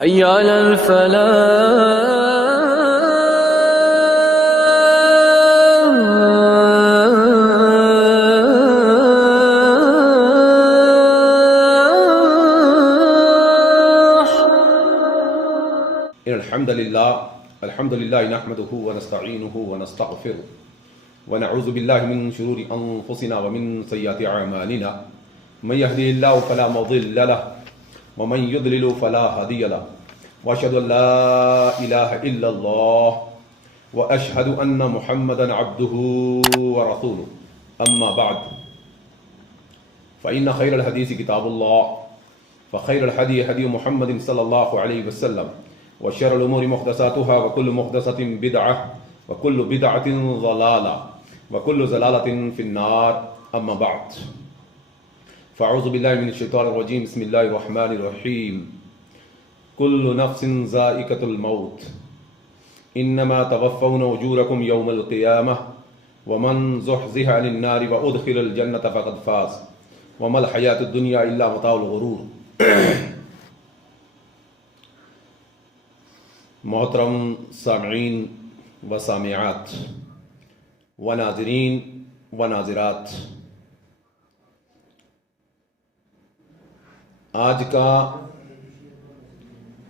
حي على الفلاح. الحمد لله نحمده ونستعينه ونستغفره ونعوذ بالله من شرور أنفسنا ومن سيئات أعمالنا من يهده الله فلا مضل له ومن يضلل فلا هادي له وأشهد أن لا إله إلا الله وأشهد أن محمدا عبده ورسوله أما بعد فإن خير الحديث كتاب الله فخير الهدي هدي محمد صلى الله عليه وسلم وشر الأمور محدثاتها وكل محدثة بدعة وكل بدعة ضلالة وكل ضلالة في النار أما بعد فأعوذ بالله من الشيطان الرجيم بسم الله الرحمن الرحيم كل نفس ذائقة الموت إنما توفون أجوركم يوم القيامة ومن زحزح عن النار وأدخل الجنة فقد فاز وما الحياة الدنيا إلا متاع الغرور. محترم سامعین و سامعات و ناظرین و ناظرات، آج کا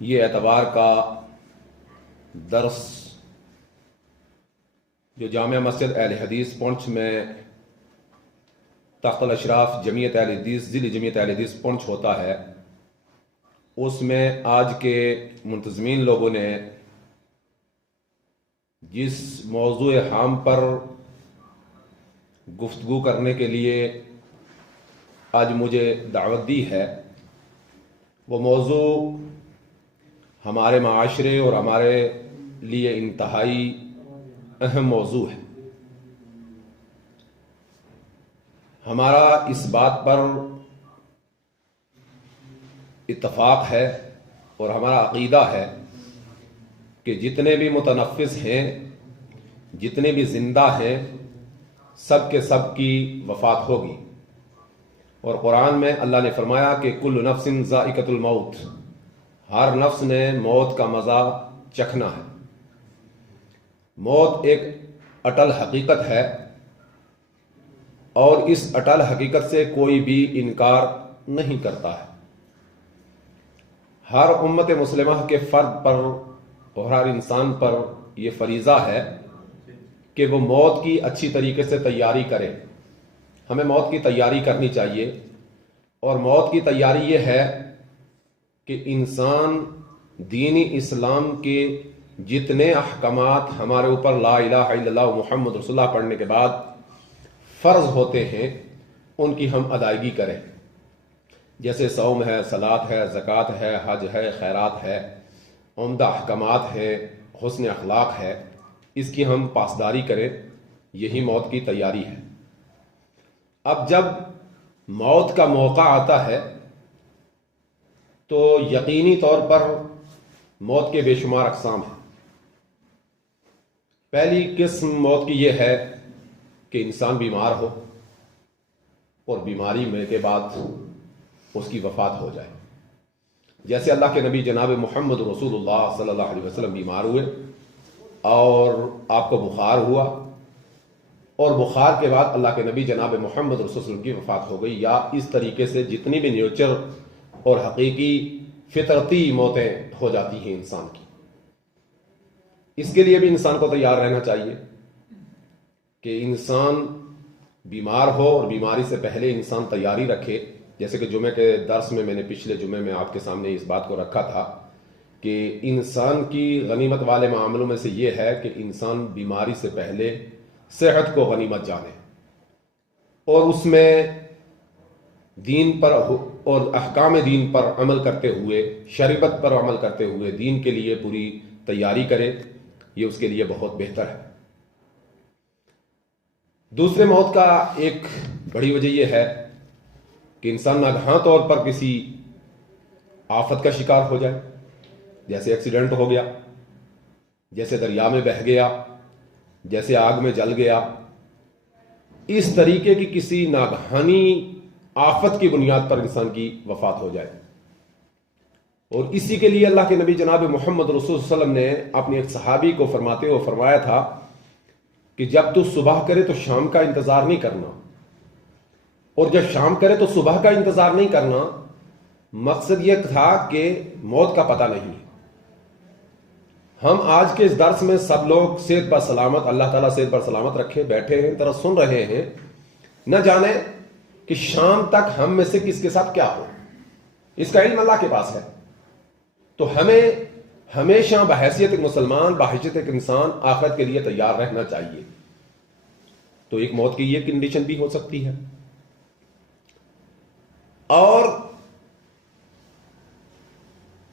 یہ اتوار کا درس جو جامع مسجد اہل حدیث پونچھ میں تخت الاشراف جمعیت اہل حدیث ضلع جمعیت اہل حدیث پونچھ ہوتا ہے، اس میں آج کے منتظمین لوگوں نے جس موضوع ہام پر گفتگو کرنے کے لیے آج مجھے دعوت دی ہے، وہ موضوع ہمارے معاشرے اور ہمارے لیے انتہائی اہم موضوع ہے۔ ہمارا اس بات پر اتفاق ہے اور ہمارا عقیدہ ہے کہ جتنے بھی متنفس ہیں، جتنے بھی زندہ ہیں، سب کے سب کی وفات ہوگی، اور قرآن میں اللہ نے فرمایا کہ کل نفس ذائقۃ الموت، ہر نفس نے موت کا مزہ چکھنا ہے۔ موت ایک اٹل حقیقت ہے اور اس اٹل حقیقت سے کوئی بھی انکار نہیں کرتا ہے۔ ہر امت مسلمہ کے فرد پر اور ہر انسان پر یہ فریضہ ہے کہ وہ موت کی اچھی طریقے سے تیاری کرے۔ ہمیں موت کی تیاری کرنی چاہیے، اور موت کی تیاری یہ ہے کہ انسان دین اسلام کے جتنے احکامات ہمارے اوپر لا الہ الا اللہ محمد رسول اللہ پڑھنے کے بعد فرض ہوتے ہیں، ان کی ہم ادائیگی کریں، جیسے صوم ہے، صلاۃ ہے، زکوٰۃ ہے، حج ہے، خیرات ہے، عمدہ احکامات ہے، حسن اخلاق ہے، اس کی ہم پاسداری کریں۔ یہی موت کی تیاری ہے۔ اب جب موت کا موقع آتا ہے تو یقینی طور پر موت کے بے شمار اقسام ہیں۔ پہلی قسم موت کی یہ ہے کہ انسان بیمار ہو اور بیماری میں کے بعد اس کی وفات ہو جائے، جیسے اللہ کے نبی جناب محمد رسول اللہ صلی اللہ علیہ وسلم بیمار ہوئے اور آپ کو بخار ہوا، اور بخار کے بعد اللہ کے نبی جناب محمد رسول اللہ علیہ وسلم کی وفات ہو گئی، یا اس طریقے سے جتنی بھی نیچر اور حقیقی فطرتی موتیں ہو جاتی ہیں انسان کی۔ اس کے لیے بھی انسان کو تیار رہنا چاہیے کہ انسان بیمار ہو اور بیماری سے پہلے انسان تیاری رکھے۔ جیسے کہ جمعے کے درس میں نے پچھلے جمعے میں آپ کے سامنے اس بات کو رکھا تھا کہ انسان کی غنیمت والے معاملوں میں سے یہ ہے کہ انسان بیماری سے پہلے صحت کو غنیمت جانے، اور اس میں دین پر اور احکام دین پر عمل کرتے ہوئے، شریعت پر عمل کرتے ہوئے دین کے لیے پوری تیاری کرے، یہ اس کے لیے بہت بہتر ہے۔ دوسرے موت کا ایک بڑی وجہ یہ ہے کہ انسان ناگہاں طور پر کسی آفت کا شکار ہو جائے، جیسے ایکسیڈنٹ ہو گیا، جیسے دریا میں بہہ گیا، جیسے آگ میں جل گیا، اس طریقے کی کسی ناگہانی آفت کی بنیاد پر انسان کی وفات ہو جائے۔ اور اسی کے لیے اللہ کے نبی جناب محمد رسول صلی اللہ علیہ وسلم نے اپنے ایک صحابی کو فرماتے ہوئے فرمایا تھا کہ جب تو صبح کرے تو شام کا انتظار نہیں کرنا، اور جب شام کرے تو صبح کا انتظار نہیں کرنا۔ مقصد یہ تھا کہ موت کا پتہ نہیں۔ ہم آج کے اس درس میں سب لوگ صحت پر سلامت، اللہ تعالیٰ صحت پر سلامت رکھے، بیٹھے ہیں، طرح سن رہے ہیں، نہ جانے کہ شام تک ہم میں سے کس کے ساتھ کیا ہو۔ اس کا علم اللہ کے پاس ہے۔ تو ہمیں ہمیشہ بحیثیت ایک مسلمان، بحیثیت ایک انسان آخرت کے لیے تیار رہنا چاہیے۔ تو ایک موت کی یہ کنڈیشن بھی ہو سکتی ہے، اور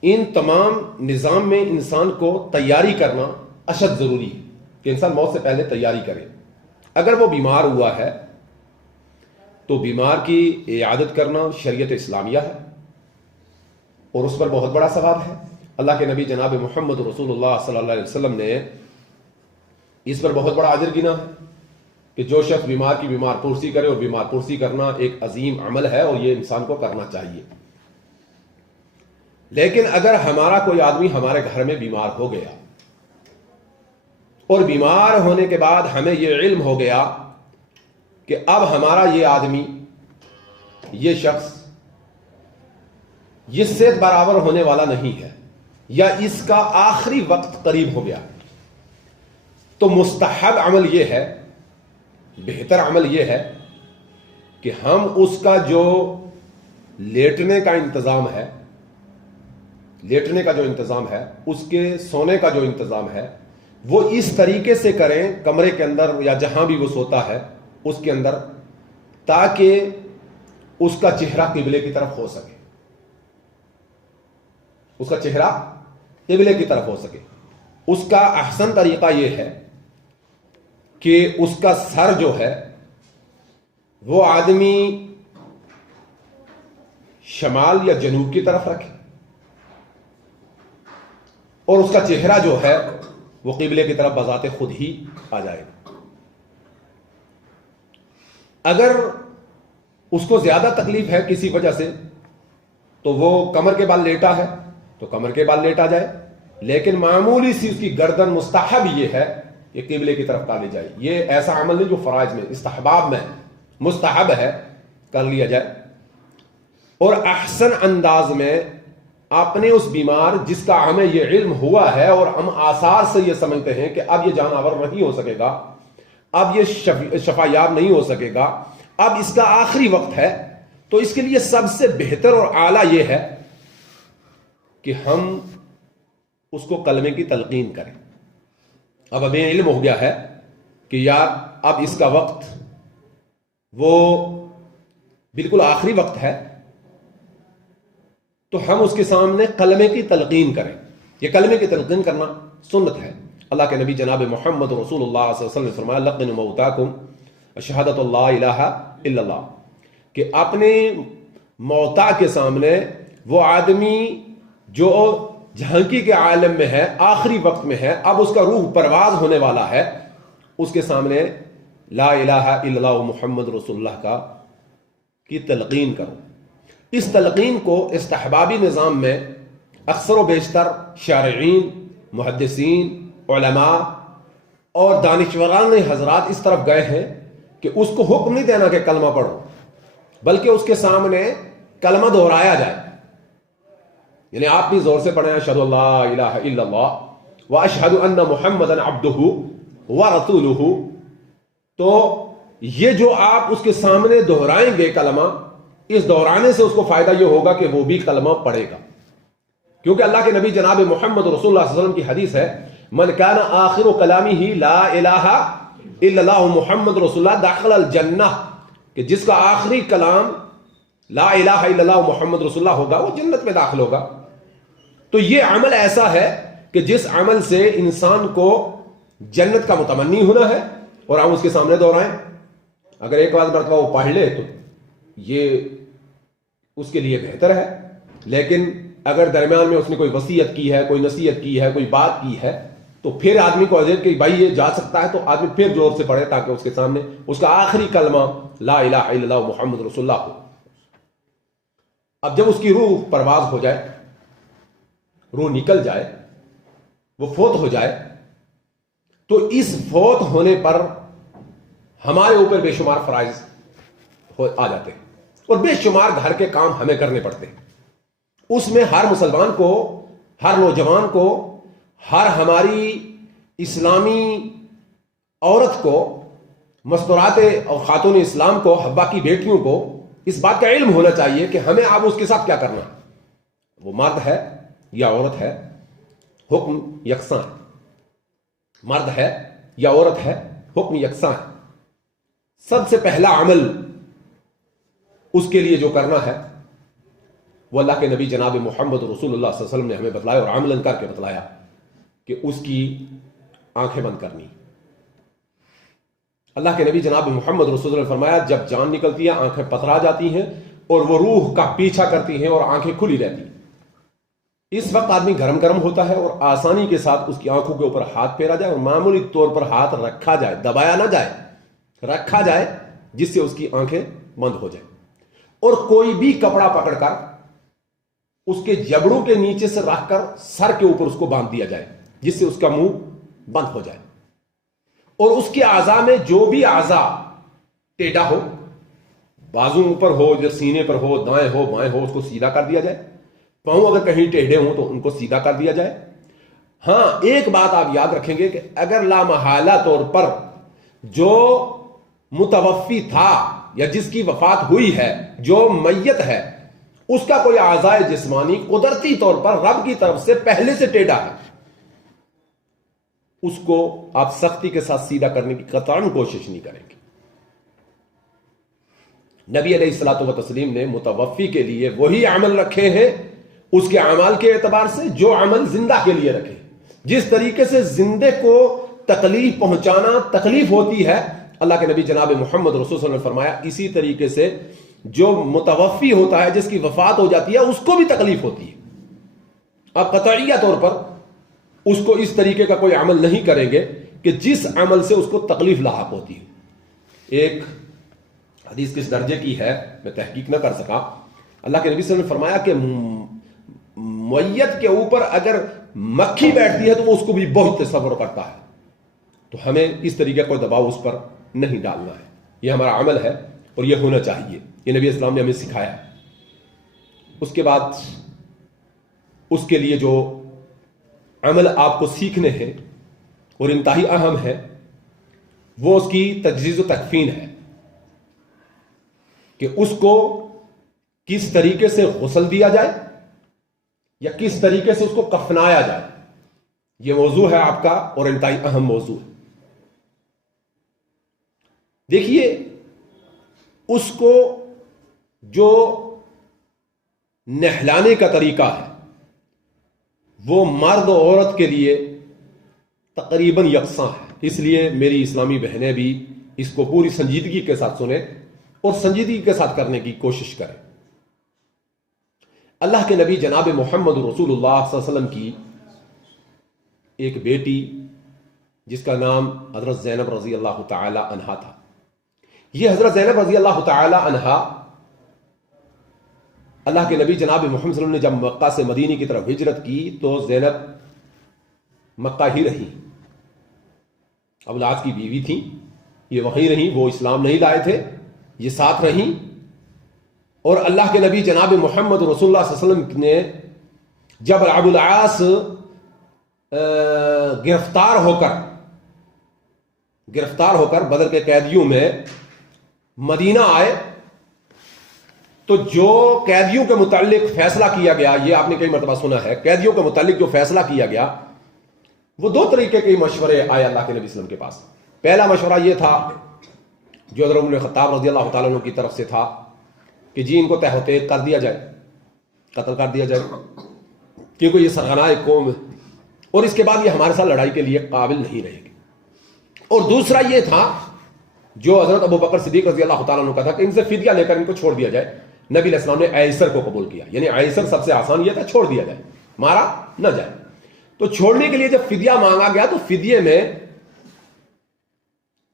ان تمام نظام میں انسان کو تیاری کرنا اشد ضروری ہے کہ انسان موت سے پہلے تیاری کرے۔ اگر وہ بیمار ہوا ہے تو بیمار کی عیادت کرنا شریعت اسلامیہ ہے، اور اس پر بہت بڑا ثواب ہے۔ اللہ کے نبی جناب محمد رسول اللہ صلی اللہ علیہ وسلم نے اس پر بہت بڑا اجر گنا ہے کہ جو شخص بیمار کی بیمار پرسی کرے، اور بیمار پرسی کرنا ایک عظیم عمل ہے، اور یہ انسان کو کرنا چاہیے۔ لیکن اگر ہمارا کوئی آدمی ہمارے گھر میں بیمار ہو گیا، اور بیمار ہونے کے بعد ہمیں یہ علم ہو گیا کہ اب ہمارا یہ آدمی، یہ شخص یہ صحت برابر ہونے والا نہیں ہے، یا اس کا آخری وقت قریب ہو گیا، تو مستحب عمل یہ ہے، بہتر عمل یہ ہے کہ ہم اس کا جو لیٹنے کا انتظام ہے، لیٹنے کا جو انتظام ہے، اس کے سونے کا جو انتظام ہے، وہ اس طریقے سے کریں کمرے کے اندر یا جہاں بھی وہ سوتا ہے اس کے اندر، تاکہ اس کا چہرہ قبلے کی طرف ہو سکے، اس کا چہرہ قبلے کی طرف ہو سکے۔ اس کا احسن طریقہ یہ ہے کہ اس کا سر جو ہے وہ آدمی شمال یا جنوب کی طرف رکھے، اور اس کا چہرہ جو ہے وہ قبلے کی طرف بذات خود ہی آ جائے گا۔ اگر اس کو زیادہ تکلیف ہے کسی وجہ سے تو وہ کمر کے بال لیٹا ہے تو کمر کے بال لیٹا جائے، لیکن معمولی سی اس کی گردن مستحب یہ ہے کہ قبلے کی طرف ڈالی جائے۔ یہ ایسا عمل نہیں جو فرائض میں، استحباب میں، مستحب ہے، کر لیا جائے۔ اور احسن انداز میں اپنے اس بیمار جس کا ہمیں یہ علم ہوا ہے، اور ہم آثار سے یہ سمجھتے ہیں کہ اب یہ جانور نہیں ہو سکے گا، اب یہ شفا یاب نہیں ہو سکے گا، اب اس کا آخری وقت ہے، تو اس کے لیے سب سے بہتر اور اعلیٰ یہ ہے کہ ہم اس کو کلمے کی تلقین کریں۔ اب ہمیں علم ہو گیا ہے کہ یار اب اس کا وقت وہ بالکل آخری وقت ہے، تو ہم اس کے سامنے کلمے کی تلقین کریں۔ یہ کلمے کی تلقین کرنا سنت ہے۔ اللہ کے نبی جناب محمد رسول اللہ صلی اللہ علیہ وسلم نے فرمایا لقنوا موتاکم شہادت اللہ الہ الا اللہ، کہ اپنے موتا کے سامنے وہ آدمی جو جھانکی کے عالم میں ہے، آخری وقت میں ہے، اب اس کا روح پرواز ہونے والا ہے، اس کے سامنے لا الہ الا اللہ محمد رسول اللہ کی تلقین کرو۔ اس تلقین کو استحبابی نظام میں اکثر و بیشتر شارعین، محدثین، علماء اور دانشوران حضرات اس طرف گئے ہیں کہ اس کو حکم نہیں دینا کہ کلمہ پڑھو، بلکہ اس کے سامنے کلمہ دہرایا جائے۔ یعنی آپ بھی زور سے پڑھیں اشہد اللہ الہ الا اللہ واشہد ان محمدا عبدہ ورسولہ، تو یہ جو آپ اس کے سامنے دہرائیں گے کلمہ، اس دہرانے سے اس کو فائدہ یہ ہوگا کہ وہ بھی کلمہ پڑھے گا، کیونکہ اللہ کے نبی جناب محمد رسول اللہ صلی اللہ علیہ وسلم کی حدیث ہے من کان آخر کلامہ لا الہ الا اللہ محمد رسول اللہ دخل الجنہ، کہ جس کا آخری کلام لا الہ الا اللہ محمد رسول اللہ ہوگا وہ جنت میں داخل ہوگا۔ تو یہ عمل ایسا ہے کہ جس عمل سے انسان کو جنت کا متمنی ہونا ہے، اور ہم اس کے سامنے دہرائیں۔ اگر ایک بات مرتبہ وہ پڑھ لے تو یہ اس کے لیے بہتر ہے، لیکن اگر درمیان میں اس نے کوئی وصیت کی ہے، کوئی نصیحت کی ہے، کوئی بات کی ہے، تو پھر آدمی کو عزیز کہ بھائی یہ جا سکتا ہے، تو آدمی پھر زور سے پڑھے تاکہ اس کے سامنے اس کا آخری کلمہ لا الہ الا اللہ محمد رسول اللہ ہو۔ اب جب اس کی روح پرواز ہو جائے روح نکل جائے، وہ فوت ہو جائے، تو اس فوت ہونے پر ہمارے اوپر بے شمار فرائض آ جاتے ہیں اور بے شمار گھر کے کام ہمیں کرنے پڑتے ہیں۔ اس میں ہر مسلمان کو، ہر نوجوان کو، ہر ہماری اسلامی عورت کو، مستورات اور خاتون اسلام کو، حبا کی بیٹیوں کو اس بات کا علم ہونا چاہیے کہ ہمیں اب اس کے ساتھ کیا کرنا ہے۔ وہ مرد ہے یا عورت ہے، حکم یکساں ہے۔ مرد ہے یا عورت ہے، حکم یکساں ہے۔ سب سے پہلا عمل اس کے لیے جو کرنا ہے وہ اللہ کے نبی جناب محمد رسول اللہ صلی اللہ علیہ وسلم نے ہمیں بتلایا اور عملاً کر کے بتلایا کہ اس کی آنکھیں بند کرنی۔ اللہ کے نبی جناب محمد رسول اللہ نے فرمایا جب جان نکلتی ہے آنکھیں پتھرا جاتی ہیں اور وہ روح کا پیچھا کرتی ہیں اور آنکھیں کھلی رہتی۔ اس وقت آدمی گرم ہوتا ہے اور آسانی کے ساتھ اس کی آنکھوں کے اوپر ہاتھ پھیرا جائے اور معمولی طور پر ہاتھ رکھا جائے، دبایا نہ جائے، رکھا جائے جس سے اس کی آنکھیں بند ہو جائیں، اور کوئی بھی کپڑا پکڑ کر اس کے جبڑوں کے نیچے سے رکھ کر سر کے اوپر اس کو باندھ دیا جائے جس سے اس کا منہ بند ہو جائے، اور اس کے اعضاء میں جو بھی اعضاء ٹیڑھا ہو، بازو اوپر ہو یا سینے پر ہو، دائیں ہو بائیں ہو، اس کو سیدھا کر دیا جائے۔ پاؤں اگر کہیں ٹیڑھے ہوں تو ان کو سیدھا کر دیا جائے۔ ہاں ایک بات آپ یاد رکھیں گے کہ اگر لامحالہ طور پر جو متوفی تھا یا جس کی وفات ہوئی ہے، جو میت ہے، اس کا کوئی اعضاء جسمانی قدرتی طور پر رب کی طرف سے پہلے سے ٹیڑھا ہے، اس کو آپ سختی کے ساتھ سیدھا کرنے کی قطعاً کوشش نہیں کریں گے۔ نبی علیہ الصلوۃ والتسلیم نے متوفی کے لیے وہی عمل رکھے ہیں اس کے اعمال کے اعتبار سے جو عمل زندہ کے لیے رکھے۔ جس طریقے سے زندے کو تکلیف پہنچانا تکلیف ہوتی ہے، اللہ کے نبی جناب محمد رسول اللہ صلی اللہ علیہ وسلم نے فرمایا اسی طریقے سے جو متوفی ہوتا ہے، جس کی وفات ہو جاتی ہے، اس کو بھی تکلیف ہوتی ہے۔ اب قطعیہ طور پر اس کو اس طریقے کا کوئی عمل نہیں کریں گے کہ جس عمل سے اس کو تکلیف لاحق ہوتی ہے۔ ایک حدیث کس درجے کی ہے میں تحقیق نہ کر سکا، اللہ کے نبی صلی اللہ علیہ وسلم نے فرمایا کہ میت کے اوپر اگر مکھی بیٹھتی ہے تو وہ اس کو بھی بہت تصور کرتا ہے، تو ہمیں اس طریقے کا دباؤ اس پر نہیں ڈالنا ہے۔ یہ ہمارا عمل ہے اور یہ ہونا چاہیے، یہ نبی اسلام نے ہمیں سکھایا ہے۔ اس کے بعد اس کے لیے جو عمل آپ کو سیکھنے ہیں اور انتہائی اہم ہے وہ اس کی تجہیز و تکفین ہے، کہ اس کو کس طریقے سے غسل دیا جائے یا کس طریقے سے اس کو کفنایا جائے۔ یہ موضوع ہے آپ کا اور انتہائی اہم موضوع ہے۔ دیکھیے اس کو جو نہلانے کا طریقہ ہے وہ مرد و عورت کے لیے تقریباً یکساں ہے، اس لیے میری اسلامی بہنیں بھی اس کو پوری سنجیدگی کے ساتھ سنیں اور سنجیدگی کے ساتھ کرنے کی کوشش کریں۔ اللہ کے نبی جناب محمد رسول اللہ صلی اللہ علیہ وسلم کی ایک بیٹی جس کا نام حضرت زینب رضی اللہ تعالی عنہا تھا۔ یہ حضرت زینب رضی اللہ تعالی عنہا اللہ کے نبی جناب محمد صلی اللہ علیہ وسلم نے جب مکہ سے مدینے کی طرف ہجرت کی تو زینب مکہ ہی رہی، اولاد کی بیوی تھی، یہ وہیں رہیں، وہ اسلام نہیں لائے تھے، یہ ساتھ رہیں۔ اور اللہ کے نبی جناب محمد رسول اللہ صلی اللہ علیہ وسلم نے جب ابو العاص گرفتار ہو کر بدر کے قیدیوں میں مدینہ آئے تو جو قیدیوں کے متعلق فیصلہ کیا گیا، یہ آپ نے کئی مرتبہ سنا ہے، قیدیوں کے متعلق جو فیصلہ کیا گیا وہ دو طریقے کے مشورے آئے اللہ کے نبی صلی اللہ علیہ وسلم کے پاس۔ پہلا مشورہ یہ تھا جو حضرت عمر خطاب رضی اللہ تعالیٰ عنہ کی طرف سے تھا کہ جی ان کو تہ و تیغ کر دیا جائے، قتل کر دیا جائے، کیونکہ یہ سرغنہ قوم ہے اور اس کے بعد یہ ہمارے ساتھ لڑائی کے لیے قابل نہیں رہے گی۔ اور دوسرا یہ تھا جو حضرت ابو بکر صدیق رضی اللہ تعالیٰ عنہ کا تھا کہ ان سے فدیہ لے کر ان کو چھوڑ دیا جائے۔ نبی علیہ السلام نے ایسر کو قبول کیا، یعنی ایسر سب سے آسان یہ تھا چھوڑ دیا جائے، مارا نہ جائے۔ تو چھوڑنے کے لیے جب فدیہ مانگا گیا تو فدیے میں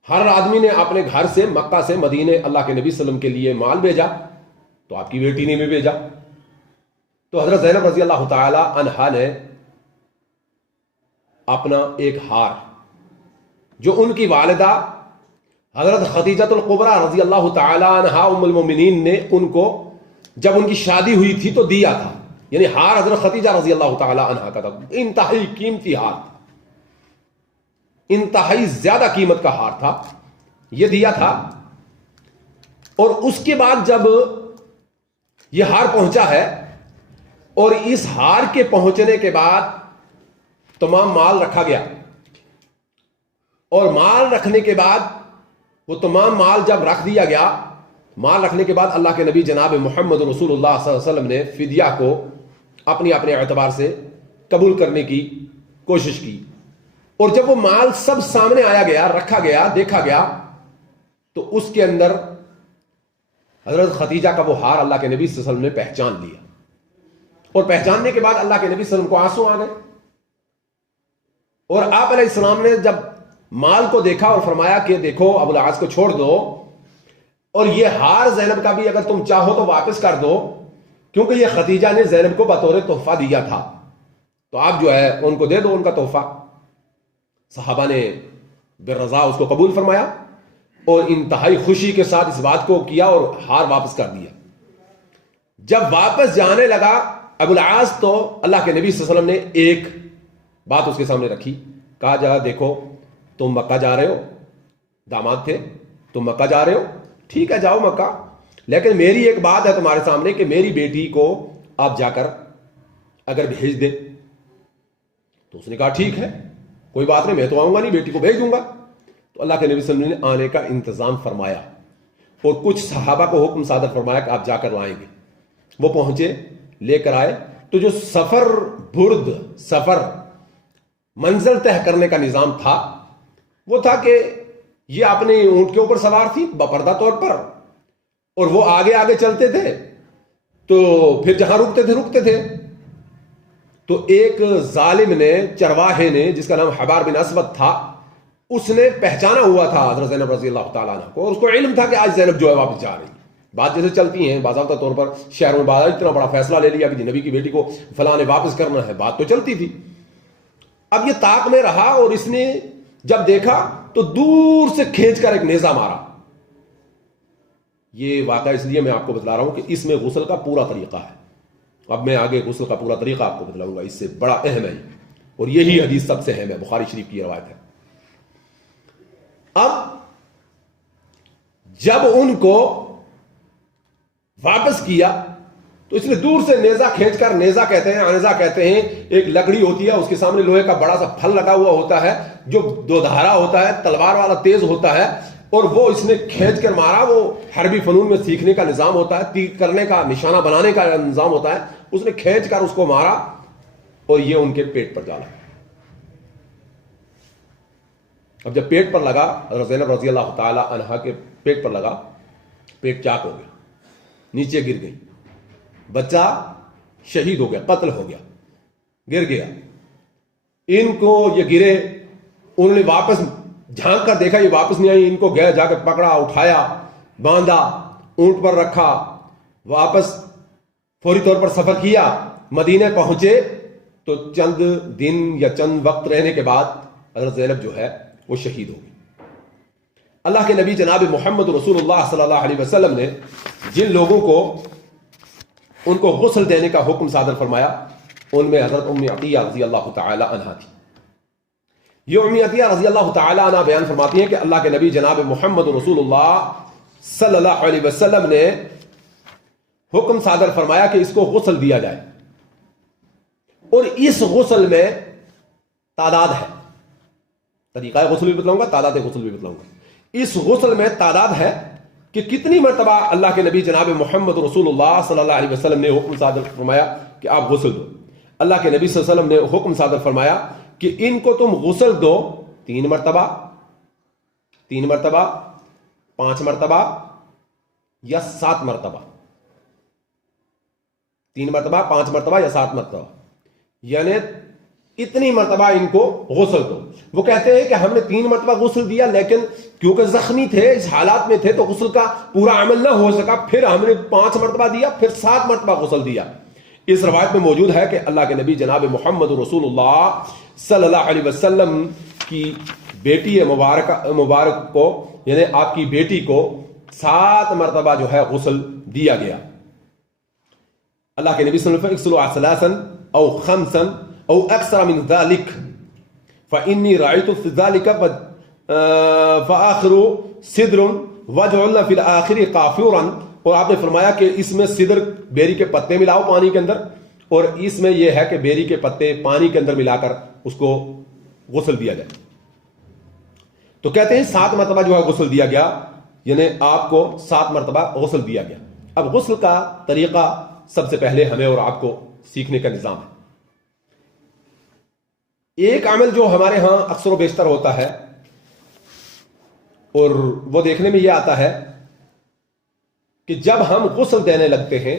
ہر آدمی نے اپنے گھر سے مکہ سے مدینے اللہ کے نبی صلی اللہ علیہ وسلم کے لیے مال بھیجا، تو آپ کی بیٹی نے بھی بھیجا۔ تو حضرت زینب رضی اللہ تعالی عنہا نے اپنا ایک ہار جو ان کی والدہ حضرت خدیجۃ القبریٰ رضی اللہ تعالی عنہا ام المومنین نے ان کو جب ان کی شادی ہوئی تھی تو دیا تھا. یعنی ہار حضرت خدیجہ رضی اللہ تعالی عنہا کا تھا, انتہائی قیمتی ہار تھا, انتہائی زیادہ قیمت کا ہار تھا, یہ دیا تھا. اور اس کے بعد جب یہ ہار پہنچا ہے اور اس ہار کے پہنچنے کے بعد تمام مال رکھا گیا, اور مال رکھنے کے بعد وہ تمام مال جب رکھ دیا گیا, مال رکھنے کے بعد اللہ کے نبی جناب محمد رسول اللہ صلی اللہ علیہ وسلم نے فدیہ کو اپنے اعتبار سے قبول کرنے کی کوشش کی. اور جب وہ مال سب سامنے آیا گیا, رکھا گیا, دیکھا گیا, تو اس کے اندر حضرت خدیجہ کا وہ ہار اللہ کے نبی صلی اللہ علیہ وسلم نے پہچان لیا. اور پہچاننے کے بعد اللہ کے نبی صلی اللہ علیہ وسلم کو آنسو آ گئے, اور آپ علیہ السلام نے جب مال کو دیکھا اور فرمایا کہ دیکھو ابو العاص کو چھوڑ دو, اور یہ ہار زینب کا بھی اگر تم چاہو تو واپس کر دو, کیونکہ یہ خدیجہ نے زینب کو بطور تحفہ دیا تھا, تو آپ جو ہے ان کو دے دو ان کا تحفہ. صحابہ نے بالرضا اس کو قبول فرمایا اور انتہائی خوشی کے ساتھ اس بات کو کیا اور ہار واپس کر دیا. جب واپس جانے لگا ابو العاص تو اللہ کے نبی صلی اللہ علیہ وسلم نے ایک بات اس کے سامنے رکھی, کہا جا دیکھو تم مکہ جا رہے ہو, داماد تھے, تم مکہ جا رہے ہو, ٹھیک ہے جاؤ مکہ, لیکن میری ایک بات ہے تمہارے سامنے کہ میری بیٹی کو آپ جا کر اگر بھیج دیں. تو اس نے کہا ٹھیک ہے کوئی بات نہیں, میں تو آؤں گا نہیں, بیٹی کو بھیج دوں گا. تو اللہ کے نبی صلی اللہ علیہ وسلم نے آنے کا انتظام فرمایا اور کچھ صحابہ کو حکم صادر فرمایا کہ آپ جا کر لائیں گے. وہ پہنچے, لے کر آئے. تو جو سفر منزل طے کرنے کا نظام تھا وہ تھا کہ یہ اپنے اونٹ کے اوپر سوار تھی باپردہ طور پر, اور وہ آگے آگے چلتے تھے, تو پھر جہاں رکتے تھے. تو ایک ظالم نے, چرواہے نے, جس کا نام حبار بن اسود تھا, اس نے پہچانا ہوا تھا حضرت زینب رضی اللہ تعالیٰ عنہ کو, اور اس کو علم تھا کہ آج زینب جو ہے واپس جا رہی. بات جیسے چلتی ہیں باضابطہ طور پر شہروں میں, بعد اتنا بڑا فیصلہ لے لیا کہ نبی کی بیٹی کو فلاں نے واپس کرنا ہے, بات تو چلتی تھی. اب یہ طاق میں رہا اور اس نے جب دیکھا تو دور سے کھینچ کر ایک نیزہ مارا. یہ واقعہ اس لیے میں آپ کو بتلا رہا ہوں کہ اس میں غسل کا پورا طریقہ ہے. اب میں آگے غسل کا پورا طریقہ آپ کو بتلاؤں گا, اس سے بڑا اہم ہے, اور یہی حدیث سب سے اہم ہے, بخاری شریف کی روایت ہے. اب جب ان کو واپس کیا تو اس نے دور سے نیزہ کھینچ کر, نیزہ کہتے ہیں ایک لکڑی ہوتی ہے, اس کے سامنے لوہے کا بڑا سا پھل لگا ہوا ہوتا ہے جو دو دھارا ہوتا ہے, تلوار والا تیز ہوتا ہے, اور وہ اس نے کھینچ کر مارا. وہ حربی فنون میں سیکھنے کا نظام ہوتا ہے, تیر کرنے کا, نشانہ بنانے کا نظام ہوتا ہے. اس نے کھینچ کر اس کو مارا اور یہ ان کے پیٹ پر ڈالا. اب جب پیٹ پر لگا, حضرت زینب رضی اللہ تعالی عنہا کے پیٹ پر لگا, پیٹ چاک ہو گیا, نیچے گر گئی, بچہ شہید ہو گیا, قتل ہو گیا, گر گیا. ان کو یہ گرے, انہوں نے واپس جھانک کر دیکھا یہ واپس نہیں آئی. ان کو گیا, جا کر پکڑا, اٹھایا, باندھا, اونٹ پر رکھا, واپس فوری طور پر سفر کیا. مدینے پہنچے تو چند دن یا چند وقت رہنے کے بعد حضرت زینب جو ہے وہ شہید ہو گئی. اللہ کے نبی جناب محمد رسول اللہ صلی اللہ علیہ وسلم نے جن لوگوں کو ان کو غسل دینے کا حکم صادر فرمایا ان میں حضرت ام عطیہ رضی اللہ تعالی عنہا تھی. یہ ام عطیہ رضی اللہ تعالی عنہا بیان فرماتی ہیں کہ اللہ کے نبی جناب محمد رسول اللہ صلی اللہ علیہ وسلم نے حکم صادر فرمایا کہ اس کو غسل دیا جائے, اور اس غسل میں تعداد ہے, طریقہ غسل بھی بتلاؤں گا, تعداد غسل بھی بتلاؤں گا. اس غسل میں تعداد ہے کہ کتنی مرتبہ اللہ کے نبی جناب محمد رسول اللہ صلی اللہ علیہ وسلم نے حکم صادر فرمایا کہ آپ غسل دو. اللہ کے نبی صلی اللہ علیہ وسلم نے حکم صادر فرمایا کہ ان کو تم غسل دو 3 مرتبہ, 3 مرتبہ, 5 مرتبہ یا 7 مرتبہ. 3 مرتبہ, 5 مرتبہ یا 7 مرتبہ, یعنی اتنی مرتبہ ان کو غسل دو. وہ کہتے ہیں کہ ہم نے 3 مرتبہ غسل دیا, لیکن کیونکہ زخمی تھے, اس حالات میں تھے, تو غسل کا پورا عمل نہ ہو سکا. پھر ہم نے 5 مرتبہ دیا, پھر 7 مرتبہ غسل دیا. اس روایت میں موجود ہے کہ اللہ کے نبی جناب محمد رسول اللہ صلی اللہ علیہ وسلم کی بیٹی مبارک کو یعنی آپ کی بیٹی کو 7 مرتبہ جو ہے غسل دیا گیا. اللہ کے نبی صلی اللہ علیہ وسلم اغسلوا ثلاثا او خمسا او اکثر من ذلك فانی رأیت فی ذلك فآخر صدر وجعلنا فی الآخر کافورا. اور آپ نے فرمایا کہ اس میں صدر بیری کے پتے ملاؤ پانی کے اندر، اور اس میں یہ ہے کہ بیری کے پتے پانی کے اندر ملا کر اس کو غسل دیا جائے. تو کہتے ہیں 7 مرتبہ جو ہے غسل دیا گیا، یعنی آپ کو 7 مرتبہ غسل دیا گیا. اب غسل کا طریقہ سب سے پہلے ہمیں اور آپ کو سیکھنے کا نظام ہے. ایک عمل جو ہمارے ہاں اکثر و بیشتر ہوتا ہے اور وہ دیکھنے میں یہ آتا ہے کہ جب ہم غسل دینے لگتے ہیں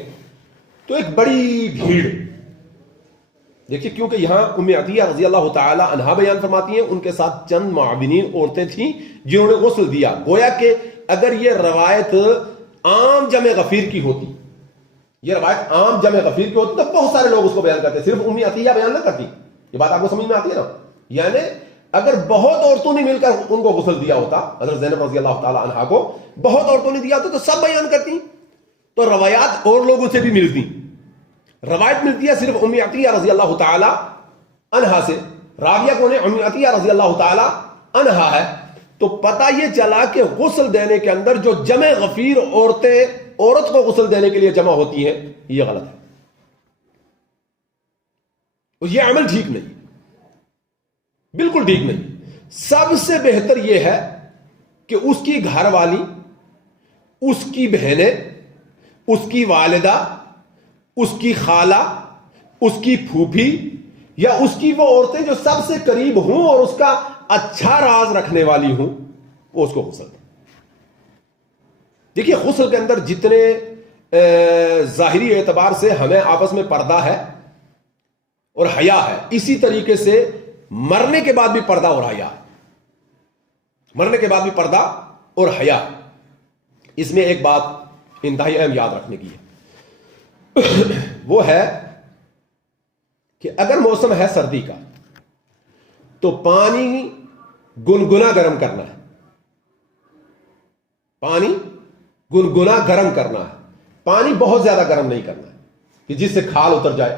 تو ایک بڑی بھیڑ، دیکھیے کیونکہ یہاں ام عطیہ رضی اللہ تعالی عنہا بیان فرماتی ہیں ان کے ساتھ چند معاونین عورتیں تھیں جنہوں نے غسل دیا. گویا کہ اگر یہ روایت عام جمع غفیر کی ہوتی، یہ روایت عام جمع غفیر کی ہوتی تو بہت سارے لوگ اس کو بیان کرتے، صرف ام عطیہ بیان نہ کرتی. یہ بات آپ کو سمجھ میں آتی ہے نا؟ یعنی اگر بہت عورتوں نے مل کر ان کو غسل دیا ہوتا، حضرت زینب رضی اللہ تعالی عنہا کو بہت عورتوں نے دیا ہوتا تو سب بیان کرتی. تو روایات اور لوگوں سے بھی ملتی. روایت ملتی ہے صرف ام عطیہ رضی اللہ تعالی عنہا سے. راویہ کون ہے؟ ام عطیہ رضی اللہ تعالی عنہا ہے. تو پتہ یہ چلا کہ غسل دینے کے اندر جو جمع غفیر عورتیں عورت کو غسل دینے کے لیے جمع ہوتی ہیں یہ غلط ہے، یہ عمل ٹھیک نہیں، بالکل ٹھیک نہیں. سب سے بہتر یہ ہے کہ اس کی گھر والی، اس کی بہنیں، اس کی والدہ، اس کی خالہ، اس کی پھوپھی یا اس کی وہ عورتیں جو سب سے قریب ہوں اور اس کا اچھا راز رکھنے والی ہوں وہ اس کو غسل دیں. دیکھیے غسل کے اندر جتنے ظاہری اعتبار سے ہمیں آپس میں پردہ ہے اور حیا ہے، اسی طریقے سے مرنے کے بعد بھی پردہ اور حیا ہے. مرنے کے بعد بھی پردہ اور حیا. اس میں ایک بات انتہائی اہم یاد رکھنے کی ہے، وہ ہے کہ اگر موسم ہے سردی کا تو پانی گنگنا گرم کرنا ہے. پانی گنگنا گرم کرنا ہے. پانی بہت زیادہ گرم نہیں کرنا ہے کہ جس سے کھال اتر جائے،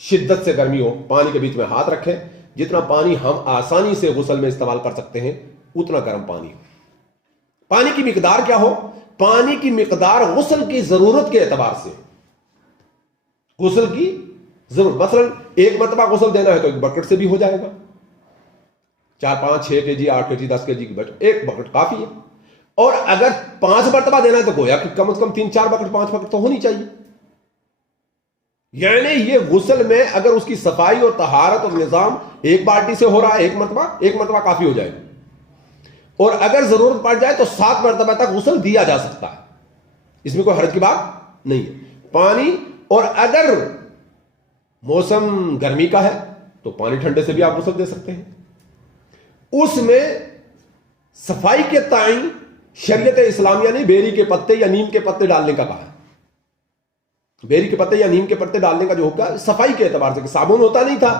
شدت سے گرمی ہو. پانی کے بیچ میں ہاتھ رکھیں، جتنا پانی ہم آسانی سے غسل میں استعمال کر سکتے ہیں اتنا گرم پانی ہو. پانی کی مقدار کیا ہو؟ پانی کی مقدار غسل کی ضرورت کے اعتبار سے، غسل کی ضرورت. مثلا 1 مرتبہ غسل دینا ہے تو 1 بکٹ سے بھی ہو جائے گا. 4 5 6 کے جی 8 کے جی 10 کے جی کی بکٹ، 1 بکٹ کافی ہے. اور اگر 5 مرتبہ دینا ہے تو گویا کہ کم از کم 3 4 بکٹ 5 بکٹ تو ہونی چاہیے. یعنی یہ غسل میں اگر اس کی صفائی اور طہارت اور نظام 1 بالٹی سے ہو رہا ہے 1 مرتبہ کافی ہو جائے گا. اور اگر ضرورت پڑ جائے تو 7 مرتبہ تک غسل دیا جا سکتا ہے، اس میں کوئی حرج کی بات نہیں ہے. پانی، اور اگر موسم گرمی کا ہے تو پانی ٹھنڈے سے بھی آپ غسل دے سکتے ہیں. اس میں صفائی کے تئیں شریعت اسلامیہ نے بیری کے پتے یا نیم کے پتے ڈالنے کا کہا ہے. بیری کے پتے یا نیم کے پتے ڈالنے کا جو ہوگا صفائی کے اعتبار سے، کہ صابن ہوتا نہیں تھا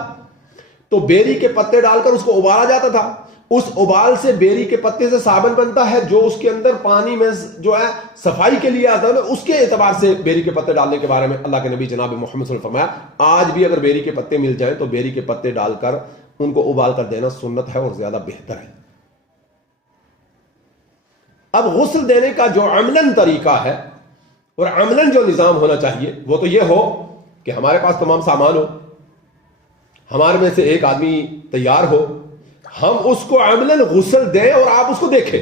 تو بیری کے پتے ڈال کر اس کو ابالا جاتا تھا. اس ابال سے بیری کے پتے سے صابن بنتا ہے جو اس کے اندر پانی میں جو ہے صفائی کے لیے آتا ہے. اس کے اعتبار سے بیری کے پتے ڈالنے کے بارے میں اللہ کے نبی جناب محمد صلی اللہ علیہ وسلم فرمایا آج بھی اگر بیری کے پتے مل جائیں تو بیری کے پتے ڈال کر ان کو ابال کر دینا سنت ہے اور زیادہ بہتر ہے. اب غسل دینے کا جو عملاً طریقہ ہے اور عملاً جو نظام ہونا چاہیے وہ تو یہ ہو کہ ہمارے پاس تمام سامان ہو، ہمارے میں سے ایک آدمی تیار ہو، ہم اس کو عملاً غسل دیں اور آپ اس کو دیکھیں.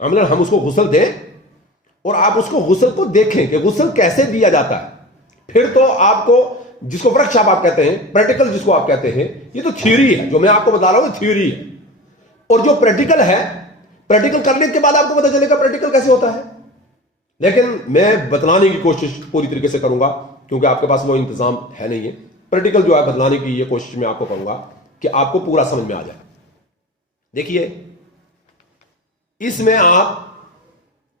عملاً ہم اس کو غسل دیں اور آپ اس کو غسل کو دیکھیں کہ غسل کیسے دیا جاتا ہے. پھر تو آپ کو جس کو ورک شاپ آپ کہتے ہیں، پریکٹیکل جس کو آپ کہتے ہیں، یہ تو تھیوری ہے جو میں آپ کو بتا رہا ہوں، تھیوری ہے. اور جو پریکٹیکل ہے، پریکٹیکل کرنے کے بعد آپ کو پتہ چلے گا پریکٹیکل کیسے ہوتا ہے. لیکن میں بتلانے کی کوشش پوری طریقے سے کروں گا کیونکہ آپ کے پاس وہ انتظام ہے نہیں ہے. پریکٹیکل جو ہے بتلانے کی یہ کوشش میں آپ کو کروں گا کہ آپ کو پورا سمجھ میں آ جائے. دیکھیے اس میں آپ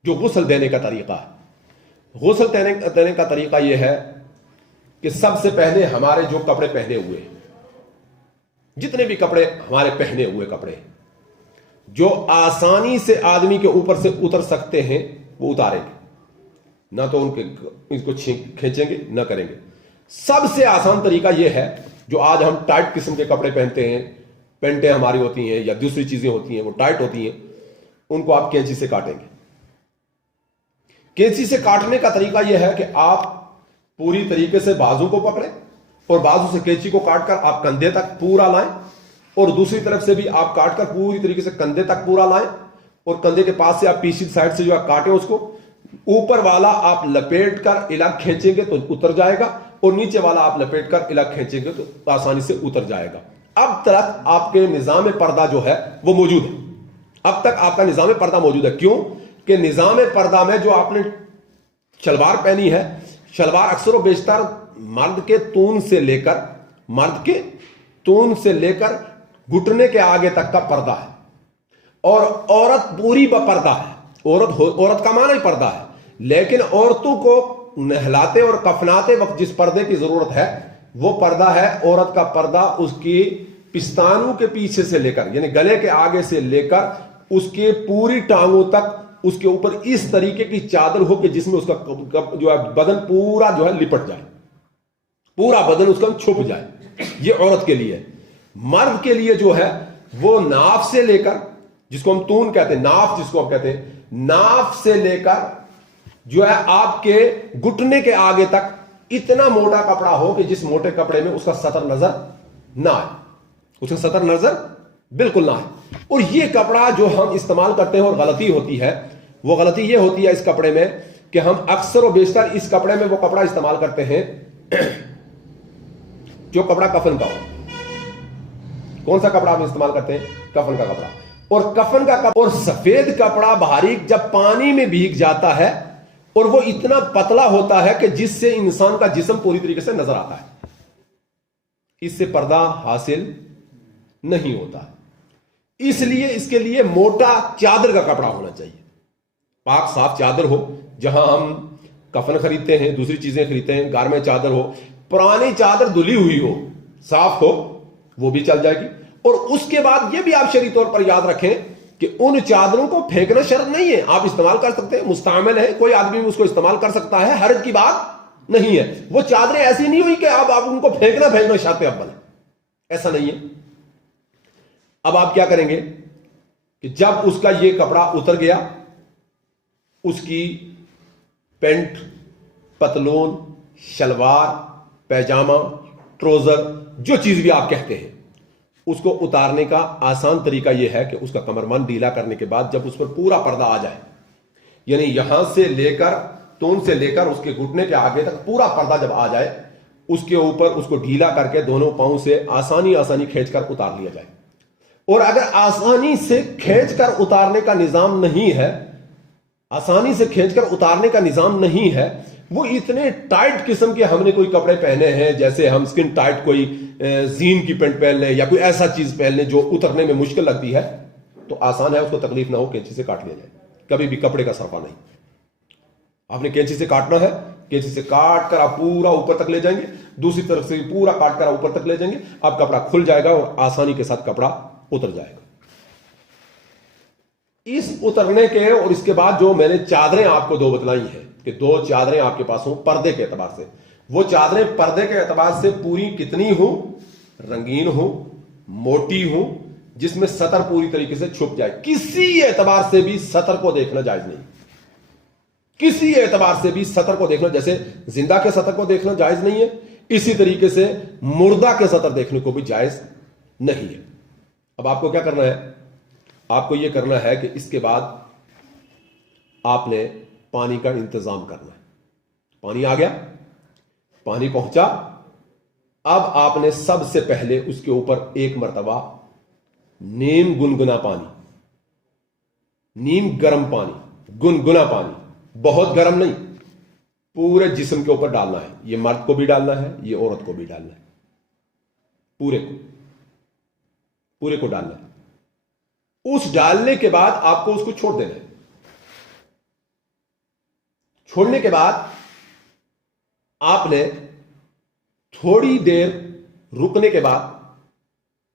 جو غسل دینے کا طریقہ ہے، غسل دینے کا طریقہ یہ ہے کہ سب سے پہلے ہمارے جو کپڑے پہنے ہوئے جتنے بھی کپڑے ہمارے پہنے ہوئے کپڑے جو آسانی سے آدمی کے اوپر سے اتر سکتے ہیں وہ اتاریں گے، نہ تو ان کو کھینچیں گے نہ کریں گے۔ سب سے آسان طریقہ یہ ہے، جو آج ہم ٹائٹ قسم کے کپڑے پہنتے ہیں، پینٹیں ہماری ہوتی ہیں یا دوسری چیزیں ہوتی ہیں وہ ٹائٹ ہوتی ہیں، ان کو آپ کینچی سے کاٹیں گے۔ کینچی سے کاٹنے کا طریقہ یہ ہے کہ آپ پوری طریقے سے بازو کو پکڑیں اور بازو سے کینچی کو کاٹ کر آپ کندھے تک پورا لائیں، اور دوسری طرف سے بھی آپ کاٹ کر پوری طریقے سے کندھے تک پورا لائیں، اور کندھے کے پاس سے آپ پیچھے سائڈ سے جو کاٹیں اس کو اوپر والا آپ لپیٹ کر الگ کھینچیں گے تو اتر جائے گا، اور نیچے والا آپ لپیٹ کر الگ کھینچیں گے تو آسانی سے اتر جائے گا۔ اب تک آپ کے نظام پردہ جو ہے وہ موجود ہے، اب تک آپ کا نظام پردہ موجود ہے۔ کیوں کہ نظام پردہ میں جو آپ نے شلوار پہنی ہے، شلوار اکثر و بیشتر مرد کے تون سے لے کر گھٹنے کے آگے تک کا پردہ ہے، اور عورت پوری بپردہ ہے۔ عورت کا معنی ہی پردہ ہے، لیکن عورتوں کو نہلاتے اور کفناتے وقت جس پردے کی ضرورت ہے وہ پردہ ہے عورت کا پردہ، اس کی پستانوں کے پیچھے سے لے کر یعنی گلے کے آگے سے لے کر اس کے پوری ٹانگوں تک اس کے اوپر اس طریقے کی چادر ہو کہ جس میں اس کا جو ہے بدن پورا جو ہے لپٹ جائے، پورا بدن اس کا چھپ جائے۔ یہ عورت کے لیے۔ مرد کے لیے جو ہے وہ ناف سے لے کر، جس کو ہم تون کہتے ہیں، ناف جس کو ہم کہتے ہیں، ناف سے لے کر جو ہے آپ کے گھٹنے کے آگے تک اتنا موٹا کپڑا ہو کہ جس موٹے کپڑے میں اس کا سطر نظر نہ آئے، اس کا سطر نظر بالکل نہ آئے۔ اور یہ کپڑا جو ہم استعمال کرتے ہیں اور غلطی ہوتی ہے، وہ غلطی یہ ہوتی ہے اس کپڑے میں کہ ہم اکثر و بیشتر اس کپڑے میں وہ کپڑا استعمال کرتے ہیں جو کپڑا کفن کا ہو۔ کون سا کپڑا ہم استعمال کرتے ہیں؟ کفن کا کپڑا۔ اور کفن کا کپڑا اور سفید کپڑا باریک جب پانی میں بھیگ جاتا ہے اور وہ اتنا پتلا ہوتا ہے کہ جس سے انسان کا جسم پوری طریقے سے نظر آتا ہے، اس سے پردہ حاصل نہیں ہوتا، اس لیے اس کے لیے موٹا چادر کا کپڑا ہونا چاہیے، پاک صاف چادر ہو۔ جہاں ہم کفن خریدتے ہیں، دوسری چیزیں خریدتے ہیں، گھر میں چادر ہو، پرانی چادر دھلی ہوئی ہو، صاف ہو، وہ بھی چل جائے گی۔ اور اس کے بعد یہ بھی آپ شرعی طور پر یاد رکھیں کہ ان چادروں کو پھینکنا شرط نہیں ہے، آپ استعمال کر سکتے ہیں، مستعمل ہے، کوئی آدمی اس کو استعمال کر سکتا ہے، حرج کی بات نہیں ہے۔ وہ چادریں ایسی نہیں ہوئی کہ آپ ان کو پھینکنا شرط ابل ہے، ایسا نہیں ہے۔ اب آپ کیا کریں گے کہ جب اس کا یہ کپڑا اتر گیا، اس کی پینٹ، پتلون، شلوار، پیجامہ، ٹروزر، جو چیز بھی آپ کہتے ہیں، اس کو اتارنے کا آسان طریقہ یہ ہے کہ اس کا کمربند ڈھیلا کرنے کے بعد جب اس پر پورا پردہ آ جائے، یعنی یہاں سے لے کر تون سے لے کر اس کے گھٹنے کے آگے تک پورا پردہ جب آ جائے، اس کے اوپر اس کو ڈھیلا کر کے دونوں پاؤں سے آسانی کھینچ کر اتار لیا جائے۔ اور اگر آسانی سے کھینچ کر اتارنے کا نظام نہیں ہے، آسانی سے کھینچ کر اتارنے کا نظام نہیں ہے، وہ اتنے ٹائٹ قسم کے ہم نے کوئی کپڑے پہنے ہیں، جیسے ہم سکن ٹائٹ کوئی زین کی پینٹ پہن لیں یا کوئی ایسا چیز پہن لیں جو اترنے میں مشکل لگتی ہے، تو آسان ہے، اس کو تکلیف نہ ہو، کینچی سے کاٹ لیا جائے، کبھی بھی کپڑے کا صرفہ نہیں۔ آپ نے کینچی سے کاٹنا ہے، کینچی سے کاٹ کر آپ پورا اوپر تک لے جائیں گے، دوسری طرف سے پورا کاٹ کر اوپر تک لے جائیں گے، آپ کپڑا کھل جائے گا اور آسانی کے ساتھ کپڑا اتر جائے گا۔ اس اترنے کے اور اس کے بعد جو میں نے چادریں آپ کو دو بتلائی ہیں کہ دو چادریں آپ کے پاس ہوں پردے کے اعتبار سے، وہ چادریں پردے کے اعتبار سے پوری کتنی ہوں؟ رنگین ہوں، موٹی ہوں، جس میں سطر پوری طریقے سے چھپ جائے۔ کسی اعتبار سے بھی سطر کو دیکھنا جائز نہیں، کسی اعتبار سے بھی سطر کو دیکھنا، جیسے زندہ کے سطر کو دیکھنا جائز نہیں ہے، اسی طریقے سے مردہ کے سطر دیکھنے کو بھی جائز نہیں ہے۔ اب آپ کو کیا کرنا ہے؟ آپ کو یہ کرنا ہے کہ اس کے بعد آپ نے پانی کا انتظام کرنا ہے۔ پانی آ گیا، پانی پہنچا، اب آپ نے سب سے پہلے اس کے اوپر ایک مرتبہ نیم گنگنا پانی، نیم گرم پانی، گنگنا پانی، بہت گرم نہیں، پورے جسم کے اوپر ڈالنا ہے۔ یہ مرد کو بھی ڈالنا ہے، یہ عورت کو بھی ڈالنا ہے، پورے کو ڈالنا ہے۔ اس ڈالنے کے بعد آپ کو اس کو چھوڑ دینا ہے۔ چھوڑنے کے بعد آپ نے تھوڑی دیر رکنے کے بعد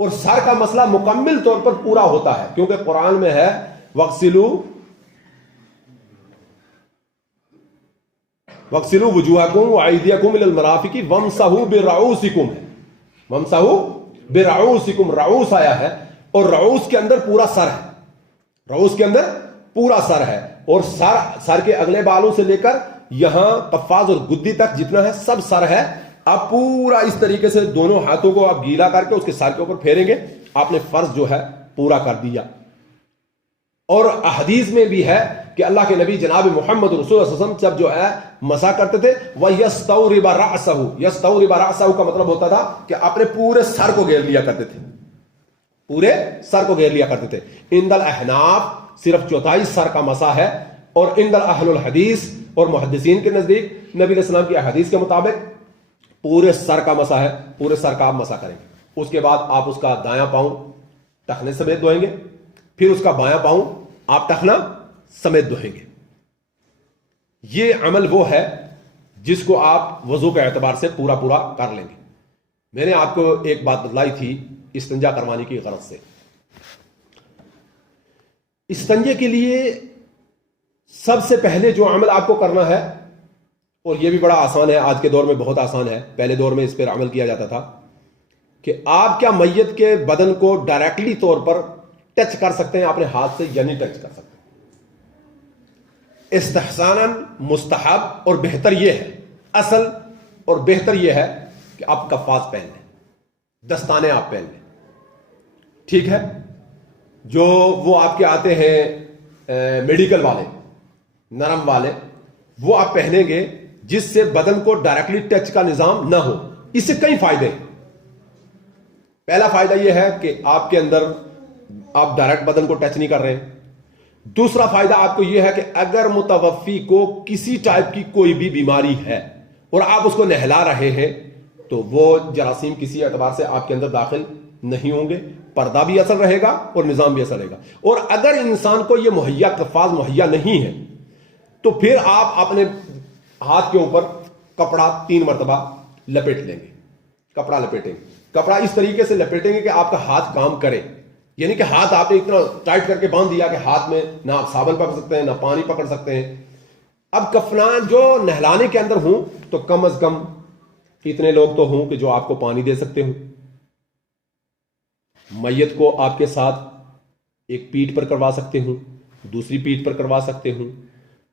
اور سر کا مسئلہ مکمل طور پر پورا ہوتا ہے، کیونکہ قرآن میں ہے وَغْسِلُوا وُجُوهَكُمْ وَأَيْدِيَكُمْ إِلَى الْمَرَافِقِ وَامْسَحُوا بِرُؤُوسِكُمْ ہے، وَامْسَحُوا بِرُؤُوسِكُمْ رؤوس آیا ہے، اور رؤوس کے اندر پورا سر ہے، رؤوس کے اندر پورا سر ہے، اور سر کے اگلے بالوں سے لے کر یہاں قفاز اور گدی تک جتنا ہے سب سر ہے۔ آپ پورا اس طریقے سے دونوں ہاتھوں کو آپ گیلا کر کے اس کے سر کے اوپر پھیریں گے، آپ نے فرض جو ہے پورا کر دیا۔ اور احادیث میں بھی ہے کہ اللہ کے نبی جناب محمد رسول اللہ صلی اللہ علیہ وسلم جب جو ہے مسح کرتے تھے وَيَسْتَوْرِبَ رَأْسَهُ، یستورب رأسہ کا مطلب ہوتا تھا کہ اپنے پورے سر کو گھیر لیا کرتے تھے، پورے سر کو گھیر لیا کرتے تھے۔ عند الاحناف صرف چوتھائی سر کا مسح ہے، اور عند اہل الحدیث اور محدثین کے نزدیک نبی علیہ السلام کی احادیث کے مطابق پورے سر کا مسح ہے، پورے سر کا آپ مسح کریں گے۔ اس کے بعد آپ اس کا دایاں پاؤں ٹخنے سمیت دھوئیں گے، پھر اس کا بایاں پاؤں آپ ٹخنا سمیت دھوئیں گے۔ یہ عمل وہ ہے جس کو آپ وضو کے اعتبار سے پورا کر لیں گے۔ میں نے آپ کو ایک بات بتلائی تھی استنجا کروانے کی غرض سے۔ استنجے کے لیے سب سے پہلے جو عمل آپ کو کرنا ہے، اور یہ بھی بڑا آسان ہے، آج کے دور میں بہت آسان ہے، پہلے دور میں اس پر عمل کیا جاتا تھا، کہ آپ کیا میت کے بدن کو ڈائریکٹلی طور پر ٹچ کر سکتے ہیں اپنے ہاتھ سے یا نہیں ٹچ کر سکتے؟ استحساناً مستحب اور بہتر یہ ہے، اصل اور بہتر یہ ہے کہ آپ کفاز پہن لیں، دستانے آپ پہن لیں، ٹھیک ہے؟ جو وہ آپ کے آتے ہیں میڈیکل والے، نرم والے، وہ آپ پہنیں گے جس سے بدن کو ڈائریکٹلی ٹچ کا نظام نہ ہو۔ اس سے کئی فائدے ہیں۔ پہلا فائدہ یہ ہے کہ آپ کے اندر آپ ڈائریکٹ بدن کو ٹچ نہیں کر رہے ہیں۔ دوسرا فائدہ آپ کو یہ ہے کہ اگر متوفی کو کسی ٹائپ کی کوئی بھی بیماری ہے اور آپ اس کو نہلا رہے ہیں تو وہ جراثیم کسی اعتبار سے آپ کے اندر داخل نہیں ہوں گے، پردہ بھی اثر رہے گا اور نظام بھی اثر رہے گا۔ اور اگر انسان کو یہ کفاز مہیا نہیں ہے تو پھر آپ اپنے ہاتھ کے اوپر کپڑا 3 مرتبہ لپیٹ لیں گے، کپڑا لپیٹیں گے، کپڑا اس طریقے سے لپیٹیں گے کہ آپ کا ہاتھ کام کرے، یعنی کہ ہاتھ آپ نے اتنا ٹائٹ کر کے باندھ دیا کہ ہاتھ میں نہ آپ صابن پکڑ سکتے ہیں نہ پانی پکڑ سکتے ہیں۔ اب کفنان جو نہلانے کے اندر ہوں تو کم از کم اتنے لوگ تو ہوں کہ جو آپ کو پانی دے سکتے ہوں۔ میت کو آپ کے ساتھ ایک پیٹھ پر کروا سکتے ہوں، دوسری پیٹھ پر کروا سکتے ہوں،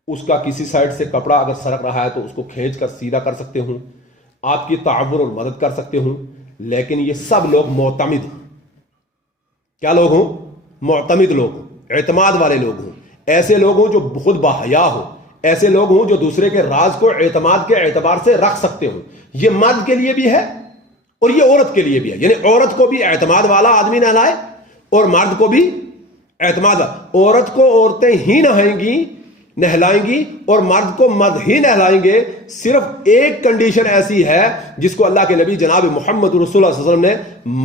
اس کا کسی سائڈ سے کپڑا اگر سرک رہا ہے تو اس کو کھینچ کر سیدھا کر سکتے ہوں، آپ کی تعاون اور مدد کر سکتے ہوں۔ لیکن یہ سب لوگ معتمد ہوں، کیا لوگ ہوں؟ معتمد لوگ ہوں، اعتماد والے لوگ ہوں، ایسے لوگ ہوں جو خود باحیا ہوں، ایسے لوگ ہوں جو دوسرے کے راز کو اعتماد کے اعتبار سے رکھ سکتے ہوں۔ یہ مرد کے لیے بھی ہے اور یہ عورت کے لیے بھی ہے، یعنی عورت کو بھی اعتماد والا آدمی نہلائے اور مرد کو بھی اعتماد۔ عورت کو عورتیں ہی نہلائیں گی اور مرد کو مرد ہی نہلائیں گے۔ صرف ایک کنڈیشن ایسی ہے جس کو اللہ کے نبی جناب محمد رسول اللہ صلی اللہ علیہ وسلم نے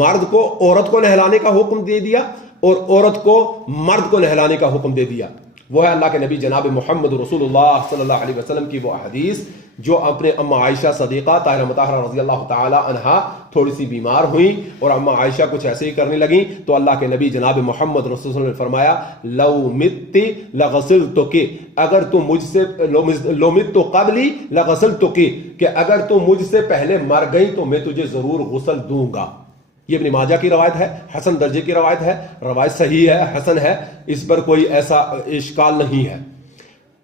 مرد کو عورت کو نہلانے کا حکم دے دیا اور عورت کو مرد کو نہلانے کا حکم دے دیا۔ وہ ہے اللہ کے نبی جناب محمد رسول اللہ صلی اللہ علیہ وسلم کی وہ حدیث جو اپنے اما عائشہ صدیقہ طاہرہ مطہرہ رضی اللہ تعالی عنہا تھوڑی سی بیمار ہوئیں اور اما عائشہ کچھ ایسے ہی کرنے لگیں تو اللہ کے نبی جناب محمد رسول اللہ علیہ وسلم نے فرمایا لو متی لغسلتک، اگر تو مجھ سے لو مت قبلی لغسلتک، کہ اگر تو مجھ سے پہلے مر گئی تو میں تجھے ضرور غسل دوں گا۔ یہ ابن ماجہ کی روایت ہے، حسن درجے کی روایت ہے، روایت صحیح ہے، حسن ہے، اس پر کوئی ایسا اشکال نہیں ہے۔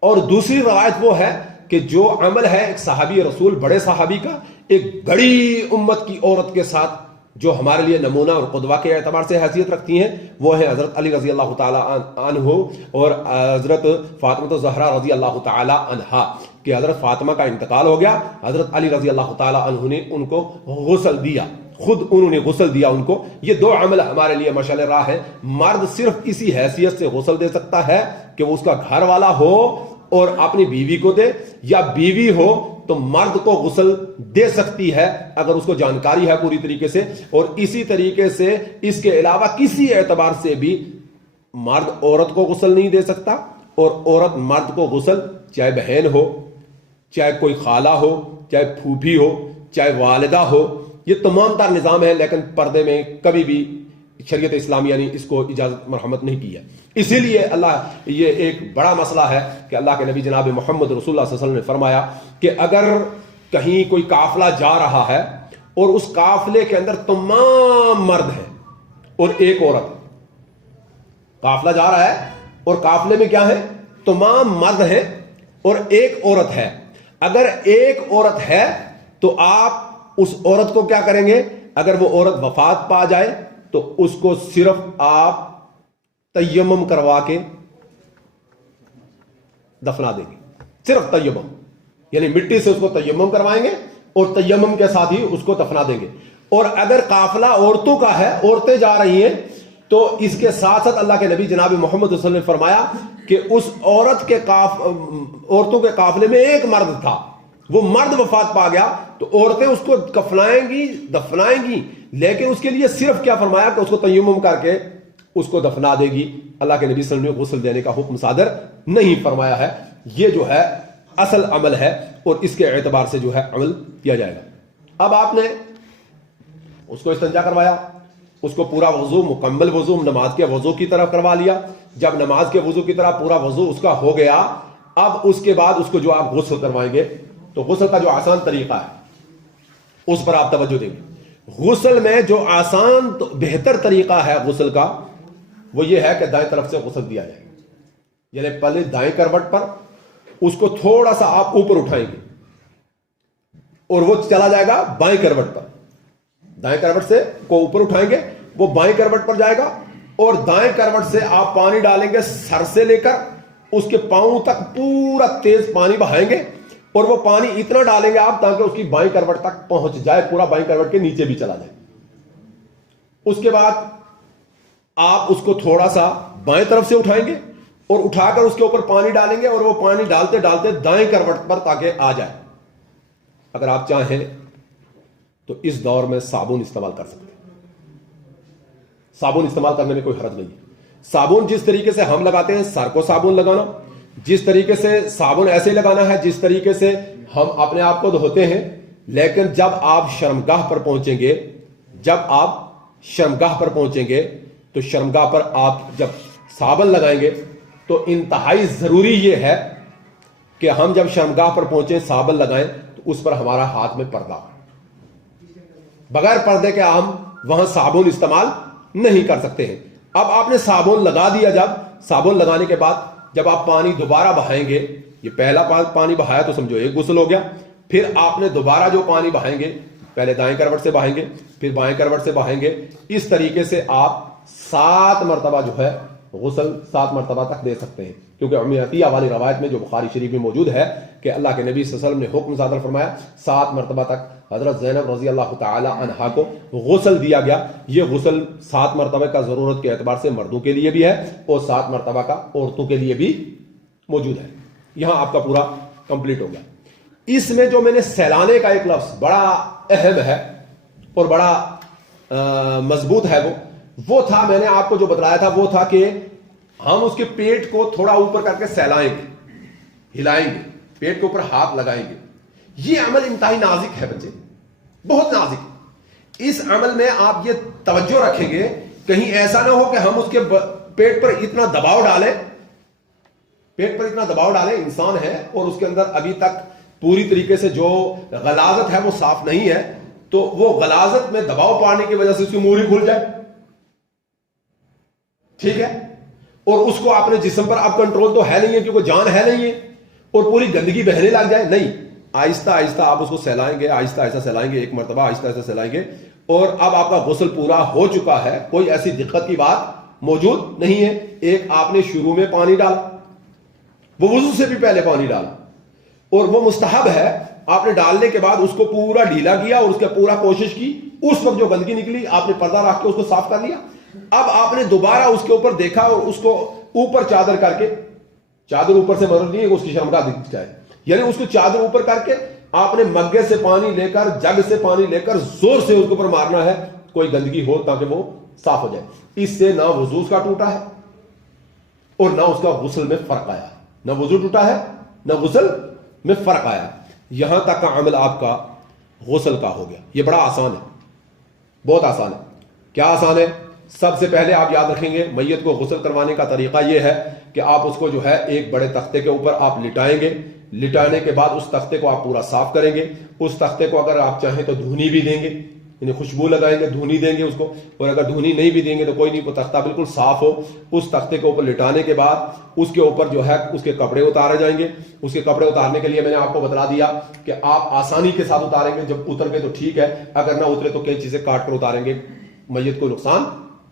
اور دوسری روایت وہ ہے کہ جو عمل ہے ایک صحابی رسول بڑے صحابی کا ایک بڑی امت کی عورت کے ساتھ جو ہمارے لیے نمونہ اور قدوہ کے اعتبار سے حیثیت رکھتی ہیں، وہ ہے حضرت علی رضی اللہ تعالی عنہ اور حضرت فاطمہ زہرا رضی اللہ تعالی عنہا، کہ حضرت فاطمہ کا انتقال ہو گیا، حضرت علی رضی اللہ تعالی عنہ نے ان کو غسل دیا، خود انہوں نے غسل دیا ان کو۔ یہ دو عمل ہمارے لیے مشعل راہ ہے۔ مرد صرف اسی حیثیت سے غسل دے سکتا ہے کہ وہ اس کا گھر والا ہو اور اپنی بیوی کو دے، یا بیوی ہو تو مرد کو غسل دے سکتی ہے اگر اس کو جانکاری ہے پوری طریقے سے۔ اور اسی طریقے سے اس کے علاوہ کسی اعتبار سے بھی مرد عورت کو غسل نہیں دے سکتا اور عورت مرد کو غسل، چاہے بہن ہو، چاہے کوئی خالہ ہو، چاہے پھوپھی ہو، چاہے والدہ ہو، یہ تمام تر نظام ہے، لیکن پردے میں کبھی بھی شریعت اسلامیہ نے اس کو اجازت مرحمت نہیں کی ہے. اسی لیے اللہ یہ ایک بڑا مسئلہ ہے کہ اللہ کے نبی جناب محمد رسول اللہ صلی اللہ علیہ وسلم نے فرمایا کہ اگر کہیں کوئی قافلہ جا رہا ہے اور اس قافلے کے اندر تمام مرد ہیں اور ایک عورت, قافلہ جا رہا ہے اور قافلے میں کیا ہے, تمام مرد ہیں اور ایک عورت ہے, اگر ایک عورت ہے تو آپ اس عورت کو کیا کریں گے؟ اگر وہ عورت وفات پا جائے تو اس کو صرف آپ تیمم کروا کے دفنا دیں گے, صرف تیمم, یعنی مٹی سے اس کو تیمم کروائیں گے اور تیمم کے ساتھ ہی اس کو دفنا دیں گے. اور اگر قافلہ عورتوں کا ہے, عورتیں جا رہی ہیں, تو اس کے ساتھ ساتھ اللہ کے نبی جناب محمد صلی اللہ علیہ وسلم نے فرمایا کہ اس عورت کے عورتوں کے قافلے میں ایک مرد تھا, وہ مرد وفات پا گیا تو عورتیں اس کو کفنائیں گی, دفنائیں گی, لیکن اس کے لیے صرف کیا فرمایا کہ اس کو تیمم کر کے اس کو دفنا دے گی. اللہ کے نبی صلی اللہ علیہ وسلم نے غسل دینے کا حکم صادر نہیں فرمایا ہے. یہ جو ہے اصل عمل ہے اور اس کے اعتبار سے جو ہے عمل کیا جائے گا. اب آپ نے اس کو استنجا کروایا, اس کو پورا وضو, مکمل وضو, نماز کے وضو کی طرح کروا لیا. جب نماز کے وضو کی طرح پورا وضو اس کا ہو گیا, اب اس کے بعد اس کو جو آپ غسل کروائیں گے تو غسل کا جو آسان طریقہ ہے اس پر آپ توجہ دیں گے. غسل میں جو آسان بہتر طریقہ ہے غسل کا وہ یہ ہے کہ دائیں طرف سے غسل دیا جائے. یعنی پہلے دائیں کروٹ پر اس کو تھوڑا سا آپ اوپر اٹھائیں گے اور وہ چلا جائے گا بائیں کروٹ پر. دائیں کروٹ سے کو اوپر اٹھائیں گے, وہ بائیں کروٹ پر جائے گا اور دائیں کروٹ سے آپ پانی ڈالیں گے سر سے لے کر اس کے پاؤں تک پورا تیز پانی بہائیں گے اور وہ پانی اتنا ڈالیں گے آپ تاکہ اس کی بائیں کروٹ تک پہنچ جائے, پورا بائیں کروٹ کے نیچے بھی چلا جائے. اس کے بعد آپ اس کو تھوڑا سا بائیں طرف سے اٹھائیں گے اور اٹھا کر اس کے اوپر پانی ڈالیں گے اور وہ پانی ڈالتے ڈالتے دائیں کروٹ پر تاکہ آ جائے. اگر آپ چاہیں تو اس دور میں صابن استعمال کر سکتے ہیں. صابن استعمال کرنے میں کوئی حرج نہیں ہے. صابن جس طریقے سے ہم لگاتے ہیں سر کو صابن لگانا, جس طریقے سے صابن ایسے لگانا ہے جس طریقے سے ہم اپنے آپ کو دھوتے ہیں. لیکن جب آپ شرمگاہ پر پہنچیں گے, جب آپ شرمگاہ پر پہنچیں گے تو شرمگاہ پر آپ جب صابن لگائیں گے تو انتہائی ضروری یہ ہے کہ ہم جب شرمگاہ پر پہنچیں صابن لگائیں تو اس پر ہمارا ہاتھ میں پردہ, بغیر پردے کے ہم وہاں صابن استعمال نہیں کر سکتے ہیں. اب آپ نے صابن لگا دیا, جب صابن لگانے کے بعد جب آپ پانی دوبارہ بہائیں گے, یہ پہلا پانی بہایا تو سمجھو ایک غسل ہو گیا, پھر آپ نے دوبارہ جو پانی بہائیں گے پہلے دائیں کروٹ سے بہائیں گے پھر بائیں کروٹ سے بہائیں گے. اس طریقے سے آپ 7 مرتبہ جو ہے غسل 7 مرتبہ تک دے سکتے ہیں, کیونکہ ام عطیہ والی روایت میں جو بخاری شریف میں موجود ہے کہ اللہ کے نبی صلی اللہ علیہ وسلم نے حکم صادر فرمایا 7 مرتبہ تک حضرت زینب رضی اللہ تعالی عنہا کو غسل دیا گیا. یہ غسل 7 مرتبہ کا ضرورت کے اعتبار سے مردوں کے لیے بھی ہے اور 7 مرتبہ کا عورتوں کے لیے بھی موجود ہے. یہاں آپ کا پورا کمپلیٹ ہو گیا. اس میں جو میں نے سیلانے کا ایک لفظ بڑا اہم ہے اور بڑا مضبوط ہے وہ تھا, میں نے آپ کو جو بتلایا تھا وہ تھا کہ ہم اس کے پیٹ کو تھوڑا اوپر کر کے سہلائیں گے, ہلائیں گے, پیٹ کے اوپر ہاتھ لگائیں گے. یہ عمل انتہائی نازک ہے بچے, بہت نازک. اس عمل میں آپ یہ توجہ رکھیں گے کہیں ایسا نہ ہو کہ ہم اس کے پیٹ پر اتنا دباؤ ڈالیں, پیٹ پر اتنا دباؤ ڈالیں, انسان ہے اور اس کے اندر ابھی تک پوری طریقے سے جو غلاظت ہے وہ صاف نہیں ہے, تو وہ غلاظت میں دباؤ پانے کی وجہ سے اس کی موری کھل جائے, ٹھیک ہے, اور اس کو اپنے جسم پر اب کنٹرول تو ہے نہیں ہے کیونکہ جان ہے نہیں ہے, اور پوری گندگی بہنے لگ جائے. نہیں, آہستہ آہستہ آپ اس کو سہلائیں گے, آہستہ آہستہ سہلائیں گے, 1 مرتبہ آہستہ آہستہ سہلائیں گے, اور اب آپ کا غسل پورا ہو چکا ہے, کوئی ایسی دقت کی بات موجود نہیں ہے. ایک آپ نے شروع میں پانی ڈالا, وہ وضو سے بھی پہلے پانی ڈالا, اور وہ مستحب ہے. آپ نے ڈالنے کے بعد اس کو پورا ڈھیلا کیا اور اس کا پورا کوشش کی, اس وقت جو گندگی نکلی آپ نے پردہ رکھ کے اس کو صاف کر لیا. اب آپ نے دوبارہ اس کے اوپر دیکھا اور اس کو اوپر چادر کر کے, چادر اوپر سے مطلب نہیں ہے کہ اس کی شرمگاہ دکھ جائے, یعنی اس کو چادر اوپر کر کے آپ نے مگے سے پانی لے کر, جگ سے پانی لے کر زور سے اس کے اوپر مارنا ہے, کوئی گندگی ہو تاکہ وہ صاف ہو جائے. اس سے نہ وضو کا ٹوٹا ہے اور نہ اس کا غسل میں فرق آیا, نہ وضو ٹوٹا ہے نہ غسل میں فرق آیا. یہاں تک کا عمل آپ کا غسل کا ہو گیا. یہ بڑا آسان ہے, بہت آسان ہے. کیا آسان ہے؟ سب سے پہلے آپ یاد رکھیں گے میت کو غسل کروانے کا طریقہ یہ ہے کہ آپ اس کو جو ہے ایک بڑے تختے کے اوپر آپ لٹائیں گے. لٹانے کے بعد اس تختے کو آپ پورا صاف کریں گے. اس تختے کو اگر آپ چاہیں تو دھونی بھی دیں گے, یعنی خوشبو لگائیں گے, دھونی دیں گے اس کو, اور اگر دھونی نہیں بھی دیں گے تو کوئی نہیں, وہ تختہ بالکل صاف ہو. اس تختے کے اوپر لٹانے کے بعد اس کے اوپر جو ہے اس کے کپڑے اتارے جائیں گے. اس کے کپڑے اتارنے کے لیے میں نے آپ کو بتلا دیا کہ آپ آسانی کے ساتھ اتاریں گے, جب اتر گئے تو ٹھیک ہے, اگر نہ اترے تو کئی چیزیں کاٹ کر اتاریں گے, میت کو نقصان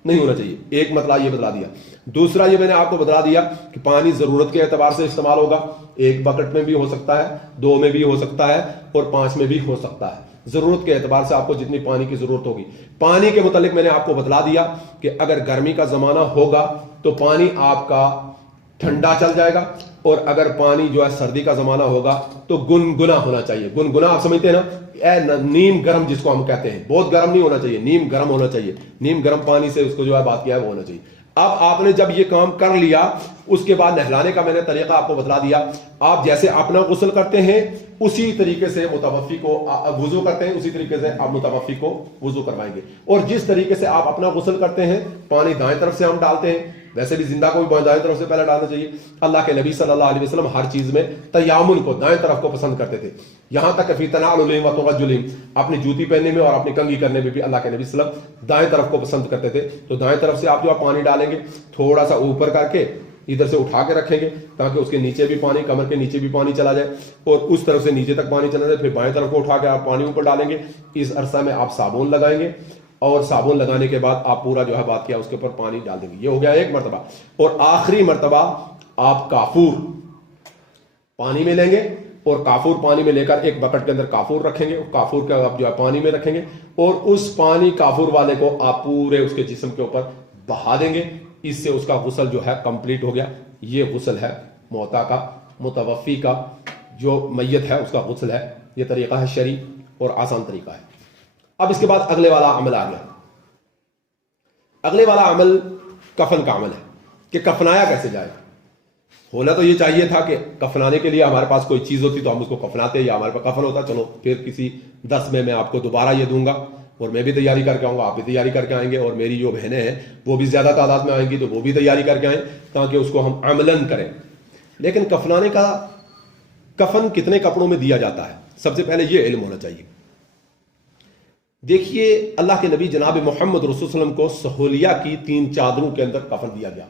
نہیں ہونا چاہیے. ایک مسئلہ یہ بتلا دیا. دوسرا یہ میں نے آپ کو بتلا دیا کہ پانی ضرورت کے اعتبار سے استعمال ہوگا. ایک بکٹ میں بھی ہو سکتا ہے, 2 میں بھی ہو سکتا ہے, اور 5 میں بھی ہو سکتا ہے. ضرورت کے اعتبار سے آپ کو جتنی پانی کی ضرورت ہوگی. پانی کے متعلق میں نے آپ کو بتلا دیا کہ اگر گرمی کا زمانہ ہوگا تو پانی آپ کا ٹھنڈا چل جائے گا, اور اگر پانی جو ہے سردی کا زمانہ ہوگا تو گنگنا ہونا چاہیے. گنگنا آپ سمجھتے ہیں نا, نیم گرم جس کو ہم کہتے ہیں, بہت گرم نہیں ہونا چاہیے, نیم گرم ہونا چاہیے. نیم گرم پانی سے اس کو جو ہے بات کیا ہے وہ ہونا چاہیے. اب آپ نے جب یہ کام کر لیا, اس کے بعد نہلانے کا میں نے طریقہ آپ کو بتلا دیا. آپ جیسے اپنا غسل کرتے ہیں اسی طریقے سے متوفی کو وضو کرتے ہیں, اسی طریقے سے آپ متوفی کو وضو کروائیں گے. اور جس طریقے سے آپ اپنا غسل کرتے ہیں, پانی دائیں طرف سے ہم ڈالتے ہیں, ویسے بھی زندہ کو بھی دائیں طرف سے پہلے ڈالنا چاہیے. اللہ کے نبی صلی اللہ علیہ وسلم ہر چیز میں تیامن کو, دائیں طرف کو پسند کرتے تھے. یہاں تک کہ فی تنعلہم و تغجلہم, اپنی جوتی پہننے میں اور اپنی کنگھی کرنے میں بھی اللہ کے نبی صلی اللہ علیہ وسلم دائیں طرف کو پسند کرتے تھے. تو دائیں طرف سے آپ جو پانی ڈالیں گے, تھوڑا سا اوپر کر کے ادھر سے اٹھا کے رکھیں گے تاکہ اس کے نیچے بھی پانی, کمر کے نیچے بھی پانی چلا جائے, اور اس طرف سے نیچے تک پانی چلا جائے. پھر بائیں طرف کو اٹھا کے آپ پانی اوپر ڈالیں گے. اس عرصہ میں آپ صابن لگائیں گے, اور صابن لگانے کے بعد آپ پورا جو ہے بات کیا اس کے اوپر پانی ڈال دیں گے. یہ ہو گیا ایک مرتبہ. اور آخری مرتبہ آپ کافور پانی میں لیں گے, اور کافور پانی میں لے کر ایک بکٹ کے اندر کافور رکھیں گے. کافور کا آپ جو ہے پانی میں رکھیں گے, اور اس پانی کافور والے کو آپ پورے اس کے جسم کے اوپر بہا دیں گے. اس سے اس کا غسل جو ہے کمپلیٹ ہو گیا. یہ غسل ہے موتا کا, متوفی کا جو میت ہے اس کا غسل ہے. یہ طریقہ ہے شرعی اور آسان طریقہ ہے. اب اس کے بعد اگلے والا عمل آ گیا. اگلے والا عمل کفن کا عمل ہے کہ کفنایا کیسے جائے. ہونا تو یہ چاہیے تھا کہ کفنانے کے لیے ہمارے پاس کوئی چیز ہوتی تو ہم اس کو کفناتے, یا ہمارے پاس کفن ہوتا, چلو پھر کسی 10 میں آپ کو دوبارہ یہ دوں گا, اور میں بھی تیاری کر کے آؤں گا, آپ بھی تیاری کر کے آئیں گے, اور میری جو بہنیں ہیں وہ بھی زیادہ تعداد میں آئیں گی تو وہ بھی تیاری کر کے آئیں تاکہ اس کو ہم عملاً کریں. لیکن کفنانے کا, کفن کتنے کپڑوں میں دیا جاتا ہے, سب سے پہلے یہ علم ہونا چاہیے. دیکھیے اللہ کے نبی جناب محمد رسول صلی اللہ علیہ وسلم کو سہولیہ کی 3 چادروں کے اندر کفن دیا گیا.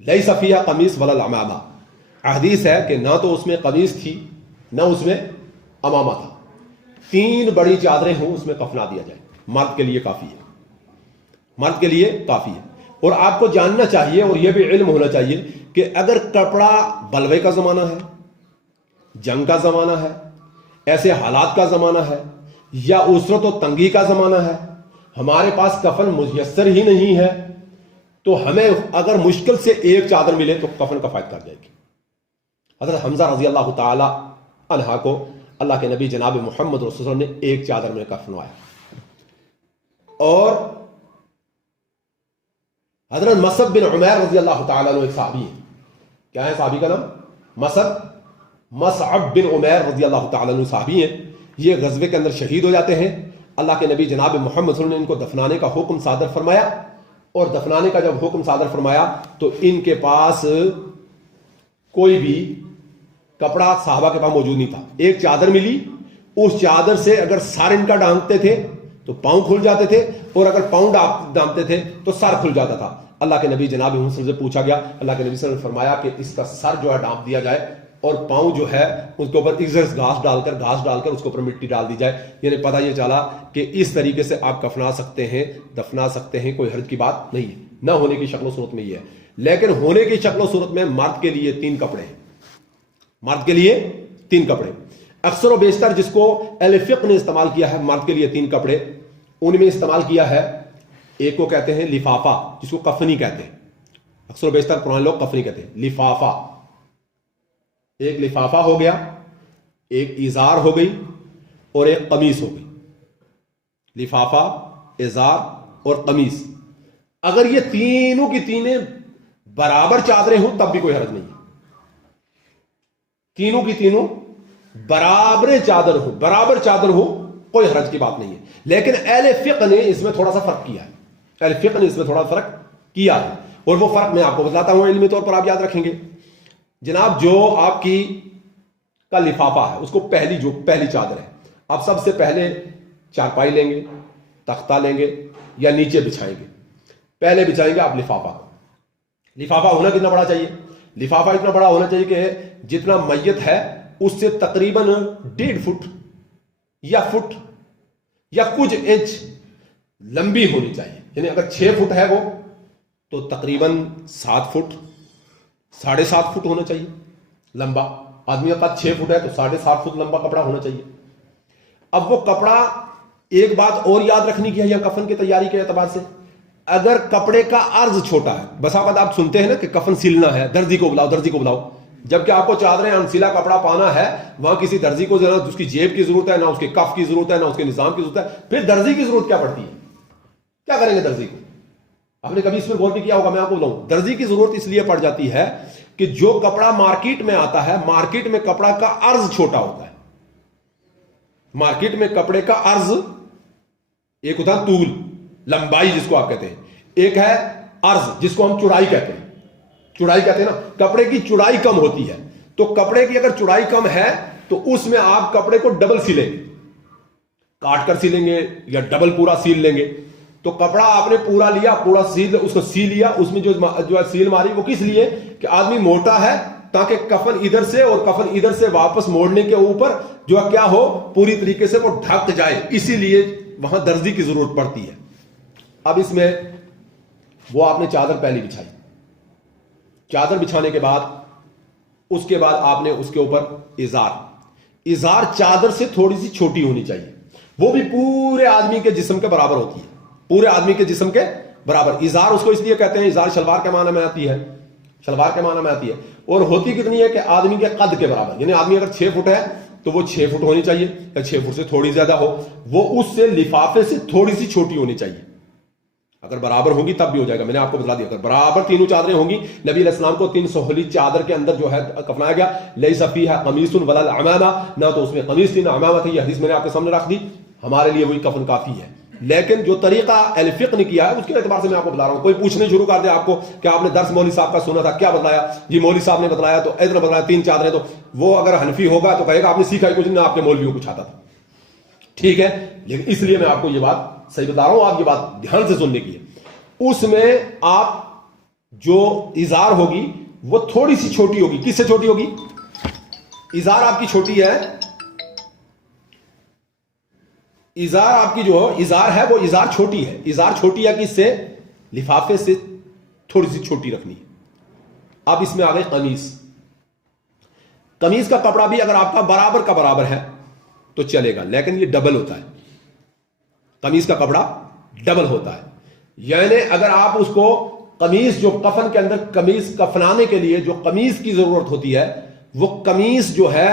لیس فیہا قمیص ولا العمامہ. حدیث ہے کہ نہ تو اس میں قمیص تھی نہ اس میں امامہ تھا. 3 بڑی چادریں ہوں اس میں کفنا دیا جائے. مرد کے لیے کافی ہے, مرد کے لیے کافی ہے. اور آپ کو جاننا چاہیے اور یہ بھی علم ہونا چاہیے کہ اگر کپڑا بلوے کا زمانہ ہے, جنگ کا زمانہ ہے, ایسے حالات کا زمانہ ہے, یا اسرت و تنگی کا زمانہ ہے, ہمارے پاس کفن میسر ہی نہیں ہے, تو ہمیں اگر مشکل سے ایک چادر ملے تو کفن کفایت کر جائے گی. حضرت حمزہ رضی اللہ تعالی عنہ کو اللہ کے نبی جناب محمد رسول اللہ نے ایک چادر میں کفنوایا. اور حضرت مصعب بن عمیر رضی اللہ تعالیٰ عنہ ایک صحابی ہے. کیا ہے صحابی کا نام؟ مصعب بن عمیر رضی اللہ تعالیٰ عنہ صحابی ہیں. یہ غزوے کے اندر شہید ہو جاتے ہیں. اللہ کے نبی جناب محمد صلی اللہ علیہ وسلم نے ان کو دفنانے کا حکم صادر فرمایا, اور دفنانے کا جب حکم صادر فرمایا تو ان کے پاس کوئی بھی کپڑا صحابہ کے پاس موجود نہیں تھا. ایک چادر ملی, اس چادر سے اگر سر ان کا ڈانگتے تھے تو پاؤں کھل جاتے تھے, اور اگر پاؤں ڈانگتے تھے تو سر کھل جاتا تھا. اللہ کے نبی جناب محمد صلی اللہ علیہ وسلم سے پوچھا گیا, اللہ کے نبی صلی اللہ علیہ وسلم نے فرمایا کہ اس کا سر جو ہے ڈانپ دیا جائے, اور پاؤں جو ہے اس کے اوپر ایگزرس گھاس ڈال کر اس کے اوپر مٹی ڈال دی جائے. یعنی پتہ یہ چلا کہ اس طریقے سے آپ کفنا سکتے ہیں, دفنا سکتے ہیں, کوئی حرج کی بات نہیں ہے. نہ ہونے کی شکل و صورت میں یہ ہے, لیکن ہونے کی شکل و صورت میں مرد کے لیے 3 کپڑے ہیں. مرد کے لیے 3 کپڑے. اکثر و بیشتر جس کو اہل فقہ نے استعمال کیا ہے مرد کے لیے 3 کپڑے, ان میں استعمال کیا ہے, ایک کو کہتے ہیں لفافہ جس کو کفنی کہتے ہیں. اکثر و بیشتر پرانے لوگ کفنی کہتے ہیں. لفافہ, ایک لفافہ ہو گیا, ایک ازار ہو گئی, اور ایک قمیص ہو گئی. لفافہ, ازار اور قمیص. اگر یہ تینوں کی تینیں برابر چادریں ہوں تب بھی کوئی حرج نہیں ہے. تینوں کی تینوں برابر چادر ہو, کوئی حرج کی بات نہیں ہے. لیکن اہل فقہ نے اس میں تھوڑا سا فرق کیا ہے. اہل فقہ نے اس میں تھوڑا فرق کیا ہے، اور وہ فرق میں آپ کو بتلاتا ہوں علمی طور پر آپ یاد رکھیں گے۔ جناب جو آپ کی کا لفافہ ہے، اس کو پہلی چادر ہے، آپ سب سے پہلے چارپائی لیں گے، تختہ لیں گے یا نیچے بچھائیں گے، پہلے بچھائیں گے آپ لفافہ کو۔ لفافہ ہونا کتنا بڑا چاہیے؟ لفافہ اتنا بڑا ہونا چاہیے کہ جتنا میت ہے اس سے تقریباً 1.5 فٹ یا فٹ یا کچھ انچ لمبی ہونی چاہیے، یعنی اگر 6 فٹ ہے وہ تو تقریباً 7 فٹ 7.5 فٹ ہونا چاہیے لمبا۔ آدمی کا قد 6 فٹ ہے تو 7.5 فٹ لمبا کپڑا ہونا چاہیے۔ اب وہ کپڑا ایک بات اور یاد رکھنی کی ہے یا کفن کی تیاری کے اعتبار سے، اگر کپڑے کا عرض چھوٹا ہے، بس اوقات آپ سنتے ہیں نا کہ کفن سلنا ہے، درزی کو بلاؤ، جبکہ آپ کو چادریں انسلا کپڑا پانا ہے، وہاں کسی درزی کو نہ اس کی جیب کی ضرورت ہے، نہ اس کے کف کی ضرورت ہے، نہ اس کے نظام کی ضرورت ہے، پھر درزی کی ضرورت کیا پڑتی ہے؟ کیا کریں گے درزی کو؟ آپ نے کبھی اس میں غور بھی کیا ہوگا؟ میں آپ کو بتاؤں، درزی کی ضرورت اس لیے پڑ جاتی ہے کہ جو کپڑا مارکیٹ میں آتا ہے، مارکیٹ میں کپڑا کا عرض چھوٹا ہوتا ہے۔ مارکیٹ میں کپڑے کا عرض ایک ہوتا ہے طول، لمبائی جس کو آپ کہتے ہیں، ایک ہے عرض جس کو ہم چوڑائی کہتے ہیں۔ چوڑائی کہتے ہیں نا، کپڑے کی چوڑائی کم ہوتی ہے، تو کپڑے کی اگر چوڑائی کم ہے تو اس میں آپ کپڑے کو ڈبل سیلیں گے، کاٹ کر سیلیں گے یا ڈبل پورا سیل لیں گے۔ تو کپڑا آپ نے پورا لیا، پورا سیل اس کو سی لیا، اس میں جو سیل ماری وہ کس لیے کہ آدمی موٹا ہے تاکہ کفن ادھر سے اور کفن ادھر سے واپس موڑنے کے اوپر جو کیا ہو پوری طریقے سے وہ ڈھک جائے، اسی لیے وہاں درزی کی ضرورت پڑتی ہے۔ اب اس میں وہ آپ نے چادر پہلی بچھائی، چادر بچھانے کے بعد اس کے بعد آپ نے اس کے اوپر ازار چادر سے تھوڑی سی چھوٹی ہونی چاہیے، وہ بھی پورے آدمی کے جسم کے برابر ہوتی ہے، پورے آدمی کے جسم کے برابر۔ ازار اس کو اس لیے کہتے ہیں، ازار شلوار کے معنی میں آتی ہے، شلوار کے معنی میں آتی ہے، اور ہوتی کتنی ہے کہ آدمی کے قد کے برابر، یعنی آدمی اگر 6 فٹ ہے تو وہ 6 فٹ ہونی چاہیے یا 6 فٹ سے تھوڑی زیادہ ہو، وہ اس سے لفافے سے تھوڑی سی چھوٹی ہونی چاہیے۔ اگر برابر ہوگی تب بھی ہو جائے گا، میں نے آپ کو بتا دیا، اگر برابر تینوں چادریں ہوں گی، نبی علیہ السلام کو 3 سہولی چادر کے اندر جو ہے کفنایا گیا، لیس فیہا قمیص ولا العمامہ، نہ تو اس میں قمیص تھی نہ عمامہ تھی، یہ حدیث میں نے آپ کے سامنے رکھ دی، ہمارے لیے وہی کفن کافی ہے۔ لیکن جو طریقہ اہل فقہ نے کیا ہے اس کے اعتبار سے میں آپ کو بتا رہا ہوں۔ کوئی پوچھنے شروع کر دے آپ کو کہ آپ نے درس مولوی صاحب کا سنا تھا، کیا بتلایا؟ جی مولوی صاحب نے بتلایا تو ادھر بتلایا 3 چادریں، تو وہ اگر حنفی ہوگا تو کہے گا آپ نے سیکھا ہی کچھ نہیں، آپ کے مولویوں کچھ آتا تھا، ٹھیک ہے؟ لیکن اس لیے میں آپ کو یہ بات صحیح بتا رہا ہوں، آپ یہ بات دھیان سے سننے کی ہے۔ اس میں آپ جو ازار ہوگی وہ تھوڑی سی چھوٹی ہوگی، کس سے چھوٹی ہوگی؟ ازار آپ کی چھوٹی ہے، ازار آپ کی جو ازار ہے وہ ازار چھوٹی ہے، ازار چھوٹی ہے کس سے؟ لفافے سے تھوڑی سی چھوٹی رکھنی ہے۔ اب اس میں آ گئے قمیص۔ قمیص کا کپڑا بھی اگر آپ کا برابر ہے تو چلے گا، لیکن یہ ڈبل ہوتا ہے، قمیص کا کپڑا ڈبل ہوتا ہے، یعنی اگر آپ اس کو قمیص جو کفن کے اندر قمیص کفنانے کے لیے جو قمیص کی ضرورت ہوتی ہے، وہ قمیص جو ہے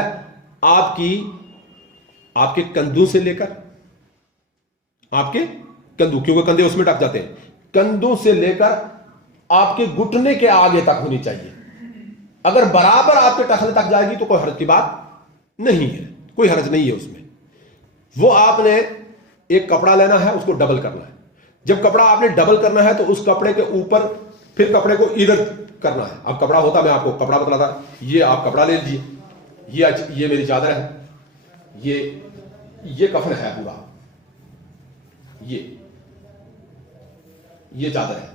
آپ کے کندھوں سے لے کر آپ کے کندھوں، کیونکہ کندھے اس میں ڈک جاتے ہیں، کندھوں سے لے کر آپ کے گھٹنے کے آگے تک ہونی چاہیے۔ اگر برابر آپ کے ٹخنے تک جائے گی تو کوئی حرج کی بات نہیں ہے، کوئی حرج نہیں ہے اس میں۔ وہ آپ نے ایک کپڑا لینا ہے، اس کو ڈبل کرنا ہے۔ جب کپڑا آپ نے ڈبل کرنا ہے تو اس کپڑے کے اوپر پھر کپڑے کو ادھر کرنا ہے۔ اب کپڑا ہوتا، میں آپ کو کپڑا بتلاتا، یہ آپ کپڑا لے لیجیے، یہ میری چادر ہے، یہ کفن ہے پورا، یہ چادر ہے،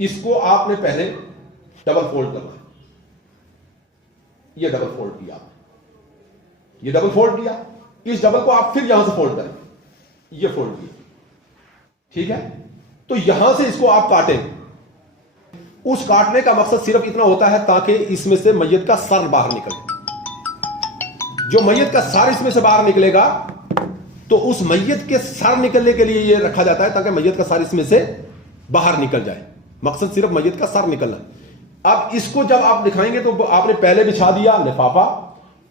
اس کو آپ نے پہلے ڈبل فولڈ کرنا ہے۔ یہ ڈبل فولڈ کیا، یہ ڈبل فولڈ کیا، اس ڈبل کو آپ پھر یہاں سے فولڈ کریں، یہ فولڈ کیا، ٹھیک ہے؟ تو یہاں سے اس کو آپ کاٹیں۔ اس کاٹنے کا مقصد صرف اتنا ہوتا ہے تاکہ اس میں سے میت کا سر باہر نکلے۔ جو میت کا سر اس میں سے باہر نکلے گا تو اس میت کے سر نکلنے کے لیے یہ رکھا جاتا ہے تاکہ میت کا سر اس میں سے باہر نکل جائے، مقصد صرف میت کا سر نکلنا۔ اب اس کو جب آپ دکھائیں گے تو آپ نے پہلے بچھا دیا لفافہ،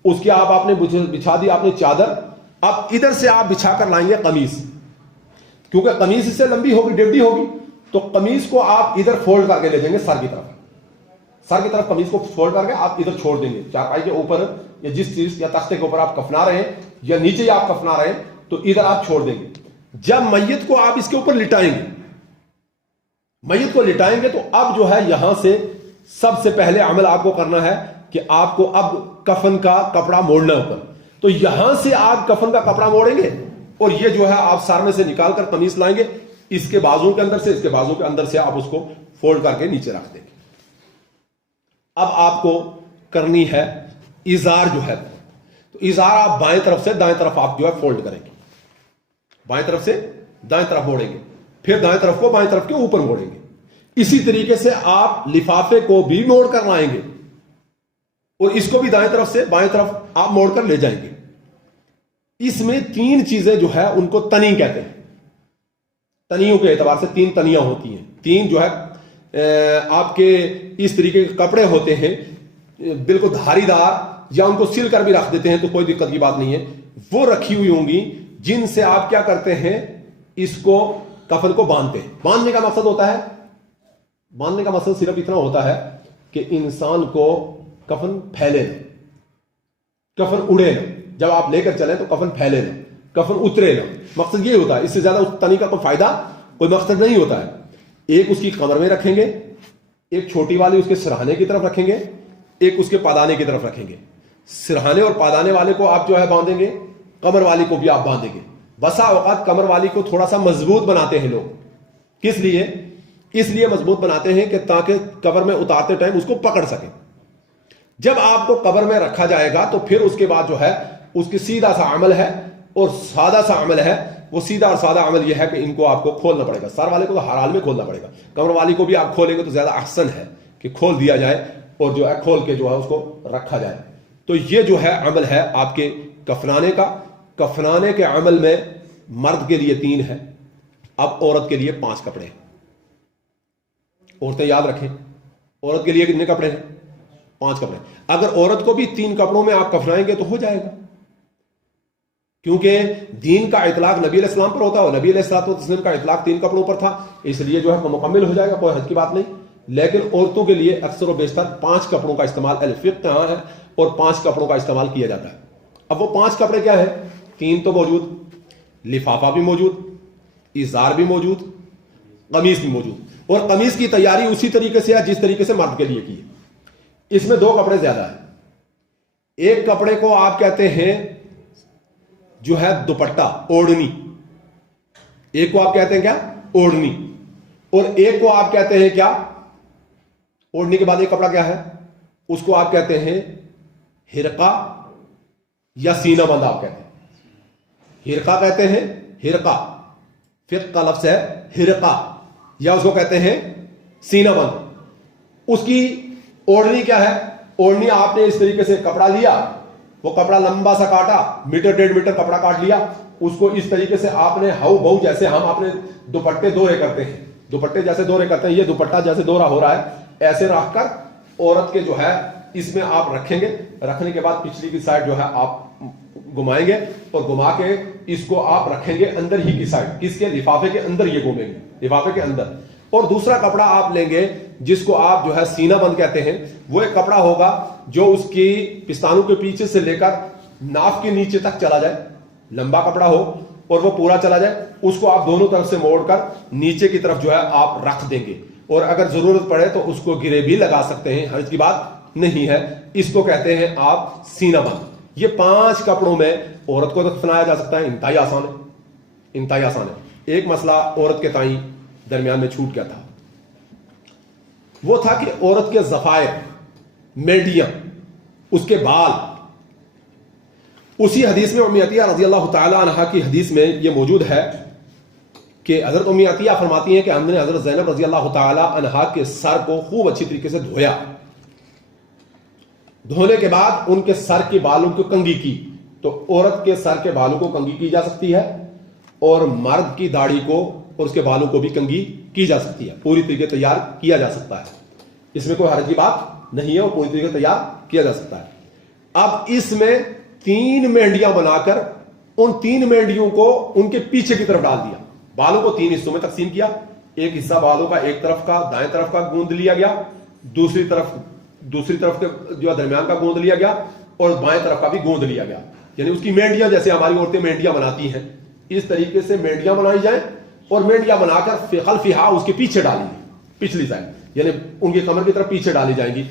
اس کے آپ نے بچھا دیا آپ نے چادر، اب ادھر سے آپ بچھا کر لائیں گے قمیص، کیونکہ قمیص اس سے لمبی ہوگی، ڈیڑھی ہوگی، تو قمیص کو آپ ادھر فولڈ کر کے لے جائیں گے سر کی طرف قمیص کو فولڈ کر کے آپ ادھر چھوڑ دیں گے چارپائی کے اوپر، یا جس چیز یا تختے کے اوپر آپ کفنا رہے ہیں یا نیچے آپ کفنا رہے ہیں تو ادھر آپ چھوڑ دیں گے۔ جب میت کو آپ اس کے اوپر لٹائیں گے میت کو لٹائیں گے تو اب جو ہے یہاں سے سب سے پہلے عمل آپ کو کرنا ہے کہ آپ کو اب کفن کا کپڑا موڑنا اوپر. تو یہاں سے آپ کفن کا کپڑا موڑیں گے اور یہ جو ہے آپ سر میں سے نکال کر قمیص لائیں گے, اس کے بازو کے اندر سے, اس کے بازو کے اندر سے آپ اس کو فولڈ کر کے نیچے رکھ دیں گے. اب آپ کو کرنی ہے ازار جو ہے, تو ازار آپ بائیں طرف سے دائیں طرف آپ جو ہے فولڈ کریں گے, بائیں طرف سے دائیں طرف موڑیں گے, پھر دائیں طرف کو بائیں طرف کے اوپر موڑیں گے. اسی طریقے سے آپ لفافے کو بھی موڑ کر لائیں گے اور اس کو بھی دائیں طرف سے بائیں طرف آپ موڑ کر لے جائیں گے. اس میں 3 چیزیں جو ہے ان کو تنی کہتے ہیں. تنیوں کے اعتبار سے 3 تنیاں ہوتی ہیں. 3 جو ہے آپ کے اس طریقے کے کپڑے ہوتے ہیں بالکل دھاری دار, یا ان کو سل کر بھی رکھ دیتے ہیں تو کوئی دقت کی بات نہیں ہے, وہ رکھی ہوئی ہوں گی جن سے آپ کیا کرتے ہیں, اس کو کفن کو باندھتے ہیں. باندھنے کا مقصد ہوتا ہے, باندھنے کا مقصد صرف اتنا ہوتا ہے کہ انسان کو کفن پھیلے نہ, کفن اڑے نہ. جب آپ لے کر چلیں تو کفن پھیلے نہ, کفن اترے نہ. مقصد یہ ہوتا ہے, اس سے زیادہ اس تنی کا کوئی فائدہ, کوئی مقصد نہیں ہوتا ہے. ایک اس کی کمر میں رکھیں گے, ایک چھوٹی والی اس کے سرہانے کی طرف رکھیں گے, ایک اس کے پادانے کی طرف رکھیں گے. سرہانے اور پادانے والے کو آپ جو ہے باندھیں گے, کمر والی کو بھی آپ باندھیں گے. بسا اوقات کمر والی کو تھوڑا سا مضبوط بناتے ہیں لوگ. کس لیے؟ اس لیے مضبوط بناتے ہیں کہ تاکہ قبر میں اتارتے ٹائم اس کو پکڑ سکیں. جب آپ کو قبر میں رکھا جائے گا تو پھر اس کے بعد جو ہے اس کی سیدھا سا عمل ہے اور سادہ سا عمل ہے. وہ سیدھا اور سادہ عمل یہ ہے کہ ان کو آپ کو کھولنا پڑے گا. سر والے کو تو ہر حال میں کھولنا پڑے گا, کمر والی کو بھی آپ کھولیں گے تو زیادہ احسن ہے کہ کھول دیا جائے اور جو ہے کھول کے جو ہے اس کو رکھا جائے. تو یہ جو ہے عمل ہے آپ کے کفنانے کا. کفنانے کے عمل میں مرد کے لیے 3 ہے, اب عورت کے لیے 5 کپڑے ہیں. عورتیں یاد رکھیں, عورت کے لیے کتنے کپڑے ہیں؟ 5 کپڑے. اگر عورت کو بھی 3 کپڑوں میں آپ کفنائیں گے تو ہو جائے گا, کیونکہ دین کا اطلاق نبی علیہ السلام پر ہوتا ہے, نبی علیہ السلام کا اطلاق 3 کپڑوں پر تھا, اس لیے جو ہے مکمل ہو جائے گا, کوئی حد کی بات نہیں. لیکن عورتوں کے لیے اکثر و بیشتر 5 کپڑوں کا استعمال الفقہ ہے اور 5 کپڑوں کا استعمال کیا جاتا ہے. اب وہ 5 کپڑے کیا ہے؟ 3 تو موجود, لفافہ بھی موجود, ازار بھی موجود, قمیص بھی موجود. اور قمیص کی تیاری اسی طریقے سے ہے جس طریقے سے مرد کے لیے کی ہے. اس میں 2 کپڑے زیادہ ہیں. ایک کپڑے کو آپ کہتے ہیں جو ہے دوپٹہ, اوڑھنی. ایک کو آپ کہتے ہیں کیا؟ اوڑھنی. اور ایک کو آپ کہتے ہیں کیا؟ اوڑھنی کے بعد ایک کپڑا کیا ہے, اس کو آپ کہتے ہیں ہرقہ یا سینہ بند. آپ کہتے ہیں ہرقہ, کہتے ہیں ہرقہ, فقہ کا لفظ ہے ہرقہ, یا اس کو کہتے ہیں سینہ بند. اس کی اوڑھنی کیا ہے؟ اوڑھنی آپ نے اس طریقے سے کپڑا لیا, وہ کپڑا لمبا سا کاٹا, 1.5 میٹر کپڑا کاٹ لیا, اس کو اس طریقے سے آپ نے ہاؤ بہو جیسے ہم اپنے دوپٹے دورے کرتے ہیں, دوپٹے جیسے دورے کرتے ہیں, یہ دوپٹہ جیسے دورہ ہو رہا ہے, ایسے رکھ کر عورت کے جو ہے اس میں آپ رکھیں گے. رکھنے کے بعد پچھلی کی سائڈ جو ہے آپ گھمائیں گے اور گھما کے اس کو آپ رکھیں گے اندر ہی کی سائڈ, کس کے؟ لفافے کے اندر یہ گھومیں گے, لفافے کے اندر. اور دوسرا کپڑا آپ لیں گے جس کو آپ جو ہے سینہ بند کہتے ہیں. وہ ایک کپڑا ہوگا جو اس کی پستانوں کے پیچھے سے لے کر ناف کے نیچے تک چلا جائے, لمبا کپڑا ہو اور وہ پورا چلا جائے. اس کو آپ دونوں طرف سے موڑ کر نیچے کی طرف جو ہے آپ رکھ دیں گے, اور اگر ضرورت پڑے تو اس کو گرے بھی لگا سکتے ہیں, حرج کی بات نہیں ہے. اس کو کہتے ہیں آپ سینہ بند. یہ 5 کپڑوں میں عورت کو دفنایا جا سکتا ہے. انتہائی آسان ہے, انتہائی آسان ہے. ایک مسئلہ عورت کے تائیں درمیان میں چھوٹ گیا تھا, وہ تھا کہ عورت کے ضفائر, میڈیاں, اس کے بال. اسی حدیث میں امی عطیہ رضی اللہ تعالی عنہا کی حدیث میں یہ موجود ہے کہ حضرت امی عطیہ فرماتی ہیں کہ ہم نے حضرت زینب رضی اللہ تعالی عنہا کے سر کو خوب اچھی طریقے سے دھویا. دھونے کے بعد ان کے سر کے بالوں کو کنگھی کی. تو عورت کے سر کے بالوں کو کنگھی کی جا سکتی ہے اور مرد کی داڑھی کو اور اس کے بالوں کو بھی کنگھی کی جا سکتی ہے. پوری طریقے تیار کیا جا سکتا ہے, اس میں کوئی حرج کی بات نہیں ہے, اور پوری طریقے تیار کیا جا سکتا ہے. اب اس میں 3 مینڈیاں بنا کر ان 3 مینڈیوں کو ان کے پیچھے کی طرف ڈال دیا. بالوں کو 3 حصوں میں تقسیم کیا. ایک حصہ بالوں کا ایک طرف کا دائیں طرف کا گوند لیا گیا, دوسری طرف کے جو درمیان کا گوند لیا گیا, اور بائیں طرف کا بھی گوند لیا گیا. یعنی اس کی مینڈیاں جیسے ہماری عورتیں مینڈیاں بناتی ہیں, اس طریقے سے مینڈیاں بنائی جائیں اور مینڈیاں بنا کر خلفہا اس کے پیچھے ڈالی. پچھلی سائڈ، یعنی ان کی کمر کی طرف پیچھے ڈالی جائیں گی.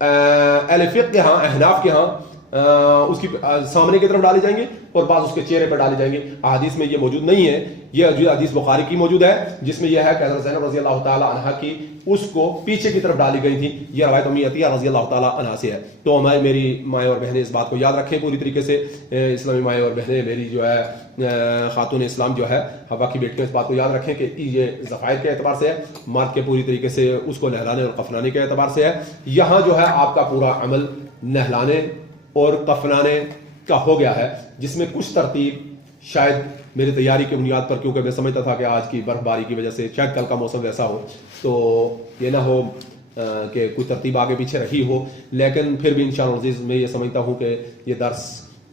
اہل فقہ کے ہاں، احناف کے ہاں اس کی سامنے کی طرف ڈالی جائیں گے اور بعض اس کے چہرے پر ڈالی جائیں گے. احادیث میں یہ موجود نہیں ہے. یہ حدیث بخاری کی موجود ہے جس میں یہ ہے کہ حضرت زینب رضی اللہ تعالی عنہا کی اس کو پیچھے کی طرف ڈالی گئی تھی. یہ روایت ام عطیہ رضی اللہ تعالی عنہا سے ہے. تو میری مائیں اور بہنیں اس بات کو یاد رکھیں پوری طریقے سے. اسلامی مائیں اور بہنیں، میری جو ہے خاتون اسلام جو ہے حوا کی بیٹیاں، اس بات کو یاد رکھیں کہ یہ ظفائر کے اعتبار سے ہے، مرد کے پوری طریقے سے اس کو نہلانے اور کفنانے کے اعتبار سے ہے. یہاں جو ہے آپ کا پورا عمل نہلانے اور کفنانے کا ہو گیا ہے، جس میں کچھ ترتیب شاید میری تیاری کی بنیاد پر، کیونکہ میں سمجھتا تھا کہ آج کی برف باری کی وجہ سے شاید کل کا موسم ویسا ہو تو یہ نہ ہو کہ کوئی ترتیب آگے پیچھے رہی ہو، لیکن پھر بھی انشاءاللہ عزیز میں یہ سمجھتا ہوں کہ یہ درس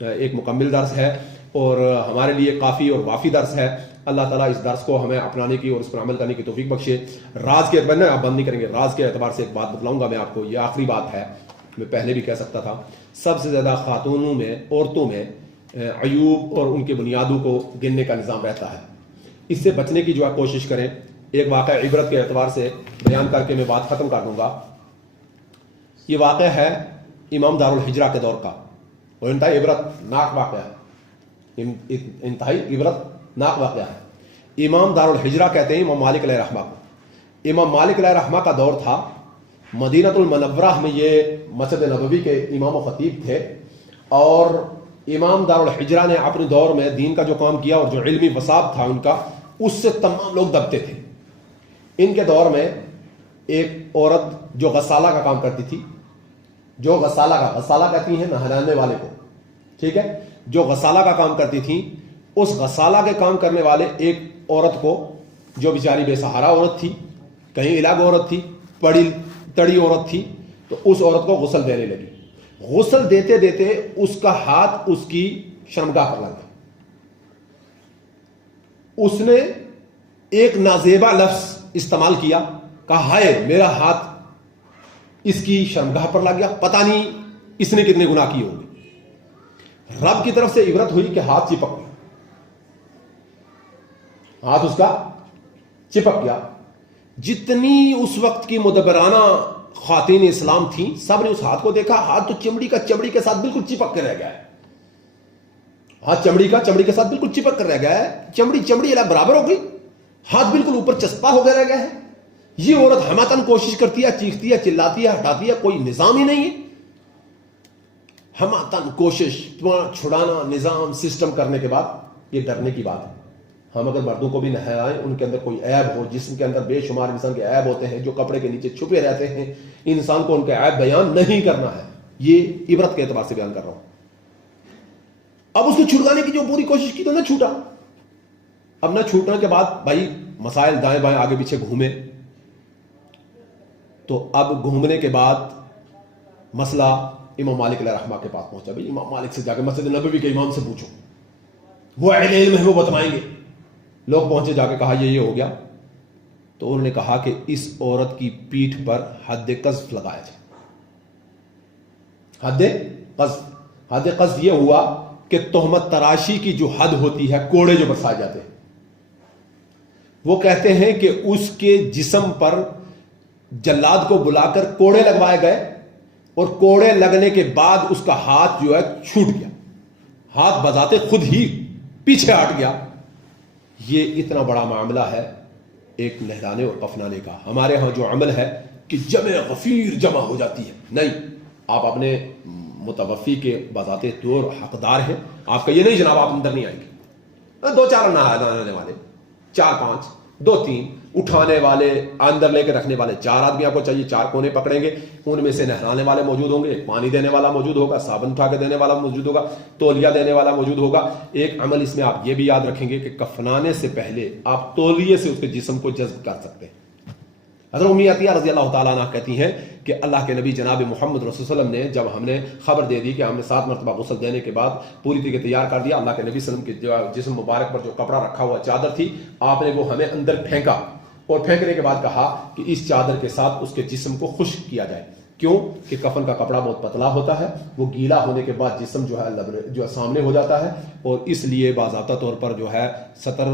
ایک مکمل درس ہے اور ہمارے لیے کافی اور وافی درس ہے. اللہ تعالیٰ اس درس کو ہمیں اپنانے کی اور اس پر عمل کرنے کی توفیق بخشے. راز کے اعتبار آپ بند نہیں کریں گے، راز کے اعتبار سے ایک بات بتلاؤں گا میں آپ کو. یہ آخری بات ہے، میں پہلے بھی کہہ سکتا تھا. سب سے زیادہ خاتونوں میں، عورتوں میں عیوب اور ان کے بنیادوں کو گننے کا نظام رہتا ہے. اس سے بچنے کی جو ہے کوشش کریں. ایک واقعہ عبرت کے اعتبار سے بیان کر کے میں بات ختم کر دوں گا. یہ واقعہ ہے امام دارالحجرہ کے دور کا اور انتہائی عبرت ناک واقعہ ہے. انتہائی عبرت ناک واقعہ ہے. امام دارالحجرہ کہتے ہیں امام مالک علیہ رحمہ کو. امام مالک علیہ رحمہ کا دور تھا. مدینہ المنورہ میں یہ مسجد نبوی کے امام و خطیب تھے اور امام دارالحجرہ نے اپنے دور میں دین کا جو کام کیا اور جو علمی وسعت تھا ان کا، اس سے تمام لوگ دبتے تھے. ان کے دور میں ایک عورت جو غسالہ کا کام کرتی تھی، جو غسالہ کہتی ہیں نہلانے والے کو، ٹھیک ہے، جو غسالہ کا کام کرتی تھی، اس غسالہ کے کام کرنے والے ایک عورت کو، جو بیچاری بے سہارا عورت تھی، کہیں الگ عورت تھی، پڑی تڑی عورت تھی، تو اس عورت کو غسل دینے لگی. غسل دیتے دیتے اس کا ہاتھ اس کی شرمگاہ پر لگا. اس نے ایک نازیبا لفظ استعمال کیا، کہا ہائے میرا ہاتھ اس کی شرمگاہ پر لگ گیا، پتہ نہیں اس نے کتنے گناہ کیے ہوں گے. رب کی طرف سے عبرت ہوئی کہ ہاتھ چپک گیا، ہاتھ اس کا چپک گیا. جتنی اس وقت کی مدبرانہ خواتین اسلام تھیں سب نے اس ہاتھ کو دیکھا. ہاتھ تو چمڑی کے ساتھ بالکل چپک کر رہ گیا ہے. ہاتھ چمڑی کے ساتھ بالکل چپک کر رہ گیا ہے. چمڑی الگ برابر ہو گئی، ہاتھ بالکل اوپر چسپا ہو گیا رہ گیا ہے. یہ عورت ہماتن کوشش کرتی ہے، چیختی ہے، چلاتی ہے، ہٹاتی ہے، کوئی نظام ہی نہیں ہے. ہماتن کوشش چھڑانا، نظام سسٹم کرنے کے بعد یہ ڈرنے کی بات ہے. ہم اگر مردوں کو بھی نہلائیں، ان کے اندر کوئی عیب ہو، جسم کے اندر بے شمار انسان کے عیب ہوتے ہیں جو کپڑے کے نیچے چھپے رہتے ہیں، انسان کو ان کے عیب بیان نہیں کرنا ہے. یہ عبرت کے اعتبار سے بیان کر رہا ہوں. اب اس کو چھڑانے کی جو پوری کوشش کی تو نہ چھوٹا. اب نہ چھوٹنے کے بعد بھائی مسائل دائیں بائیں آگے پیچھے گھومے. تو اب گھومنے کے بعد مسئلہ امام مالک علیہ رحمہ کے پاس پہنچا. بھائی امام مالک سے جا کے مسجد نبوی کے امام سے پوچھو، وہ اہل علم ہے، وہ بتوائیں گے. لوگ پہنچے، جا کے کہا یہ ہو گیا. تو انہوں نے کہا کہ اس عورت کی پیٹھ پر حد قذف لگایا جائے. حد قذف یہ ہوا کہ تہمت تراشی کی جو حد ہوتی ہے، کوڑے جو برسائے جاتے ہیں، وہ کہتے ہیں کہ اس کے جسم پر جلاد کو بلا کر کوڑے لگوائے گئے اور کوڑے لگنے کے بعد اس کا ہاتھ جو ہے چھوٹ گیا، ہاتھ بذات خود ہی پیچھے ہٹ گیا. یہ اتنا بڑا معاملہ ہے ایک نہلانے اور کفنانے کا. ہمارے ہاں جو عمل ہے کہ جمع غفیر جمع ہو جاتی ہے، نہیں، آپ اپنے متوفی کے بذات طور حقدار ہیں. آپ کا یہ نہیں جناب آپ اندر نہیں آئیں گے. 2-4 نہلانے والے، 4-5، 2-3 اٹھانے والے، اندر لے کے رکھنے والے 4 آدمی آپ کو چاہیے. 4 کونے پکڑیں گے، ان میں سے نہلانے والے موجود ہوں گے، پانی دینے والا موجود ہوگا، صابن اٹھا کے دینے والا موجود ہوگا، تولیہ دینے والا موجود ہوگا. ایک عمل اس میں آپ یہ بھی یاد رکھیں گے کہ کفنانے سے پہلے آپ تولیے سے اس کے جسم کو جذب کر سکتے ہیں. حضرت ام عطیہ رضی اللہ تعالیٰ عنہ کہتی ہیں کہ اللہ کے نبی جناب محمد رسول اللہ علیہ وسلم نے جب ہم نے خبر دے دی کہ ہم نے 7 مرتبہ غسل دینے کے بعد پوری طریقے تیار کر دیا، اللہ کے نبی صلی اللہ علیہ وسلم کے جسم مبارک پر جو کپڑا رکھا ہوا چادر تھی، آپ نے وہ ہمیں اندر پھینکا اور پھینکنے کے بعد کہا کہ اس چادر کے ساتھ اس کے جسم کو خشک کیا جائے. کیوں کہ کفن کا کپڑا بہت پتلا ہوتا ہے، وہ گیلا ہونے کے بعد جسم جو ہے سامنے ہو جاتا ہے، اور اس لیے باضابطہ طور پر جو ہے سطر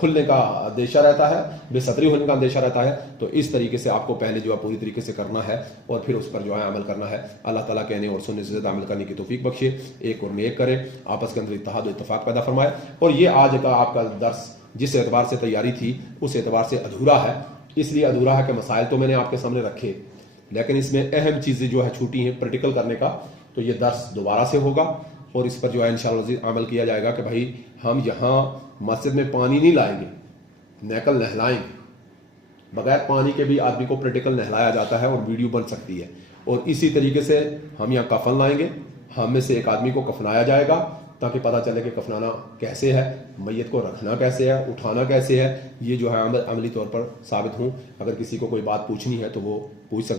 کھلنے کا اندیشہ رہتا ہے، بے ستری ہونے کا اندیشہ رہتا ہے۔ تو اس طریقے سے آپ کو پہلے جو ہے پوری طریقے سے کرنا ہے اور پھر اس پر جو ہے عمل کرنا ہے۔ اللہ تعالیٰ کہنے اور سننے سے زیادہ عمل کرنے کی توفیق بخشے، ایک اور نیک کرے، آپس کے اندر اتحاد و اتفاق پیدا فرمائے۔ اور یہ آج کا آپ کا درس جس اعتبار سے تیاری تھی اس اعتبار سے ادھورا ہے، اس لیے ادھورا ہے کہ مسائل تو میں نے آپ کے سامنے رکھے، لیکن اس میں اہم چیزیں جو ہے چھوٹی ہیں پریکٹیکل کرنے کا، تو یہ درس دوبارہ سے ہوگا اور اس پر جو ہے انشاءاللہ عمل کیا جائے گا کہ بھائی ہم یہاں مسجد میں پانی نہیں لائیں گے، نیکل نہلائیں گے۔ بغیر پانی کے بھی آدمی کو پریکٹیکل نہلایا جاتا ہے اور ویڈیو بن سکتی ہے۔ اور اسی طریقے سے ہم یہاں کفن لائیں گے، ہم میں سے ایک آدمی کو کفنایا جائے گا تاکہ پتہ چلے کہ کفنانا کیسے ہے، میت کو رکھنا کیسے ہے، اٹھانا کیسے ہے، یہ جو ہے عملی طور پر ثابت ہوں۔ اگر کسی کو کوئی بات پوچھنی ہے تو وہ پوچھ سکتے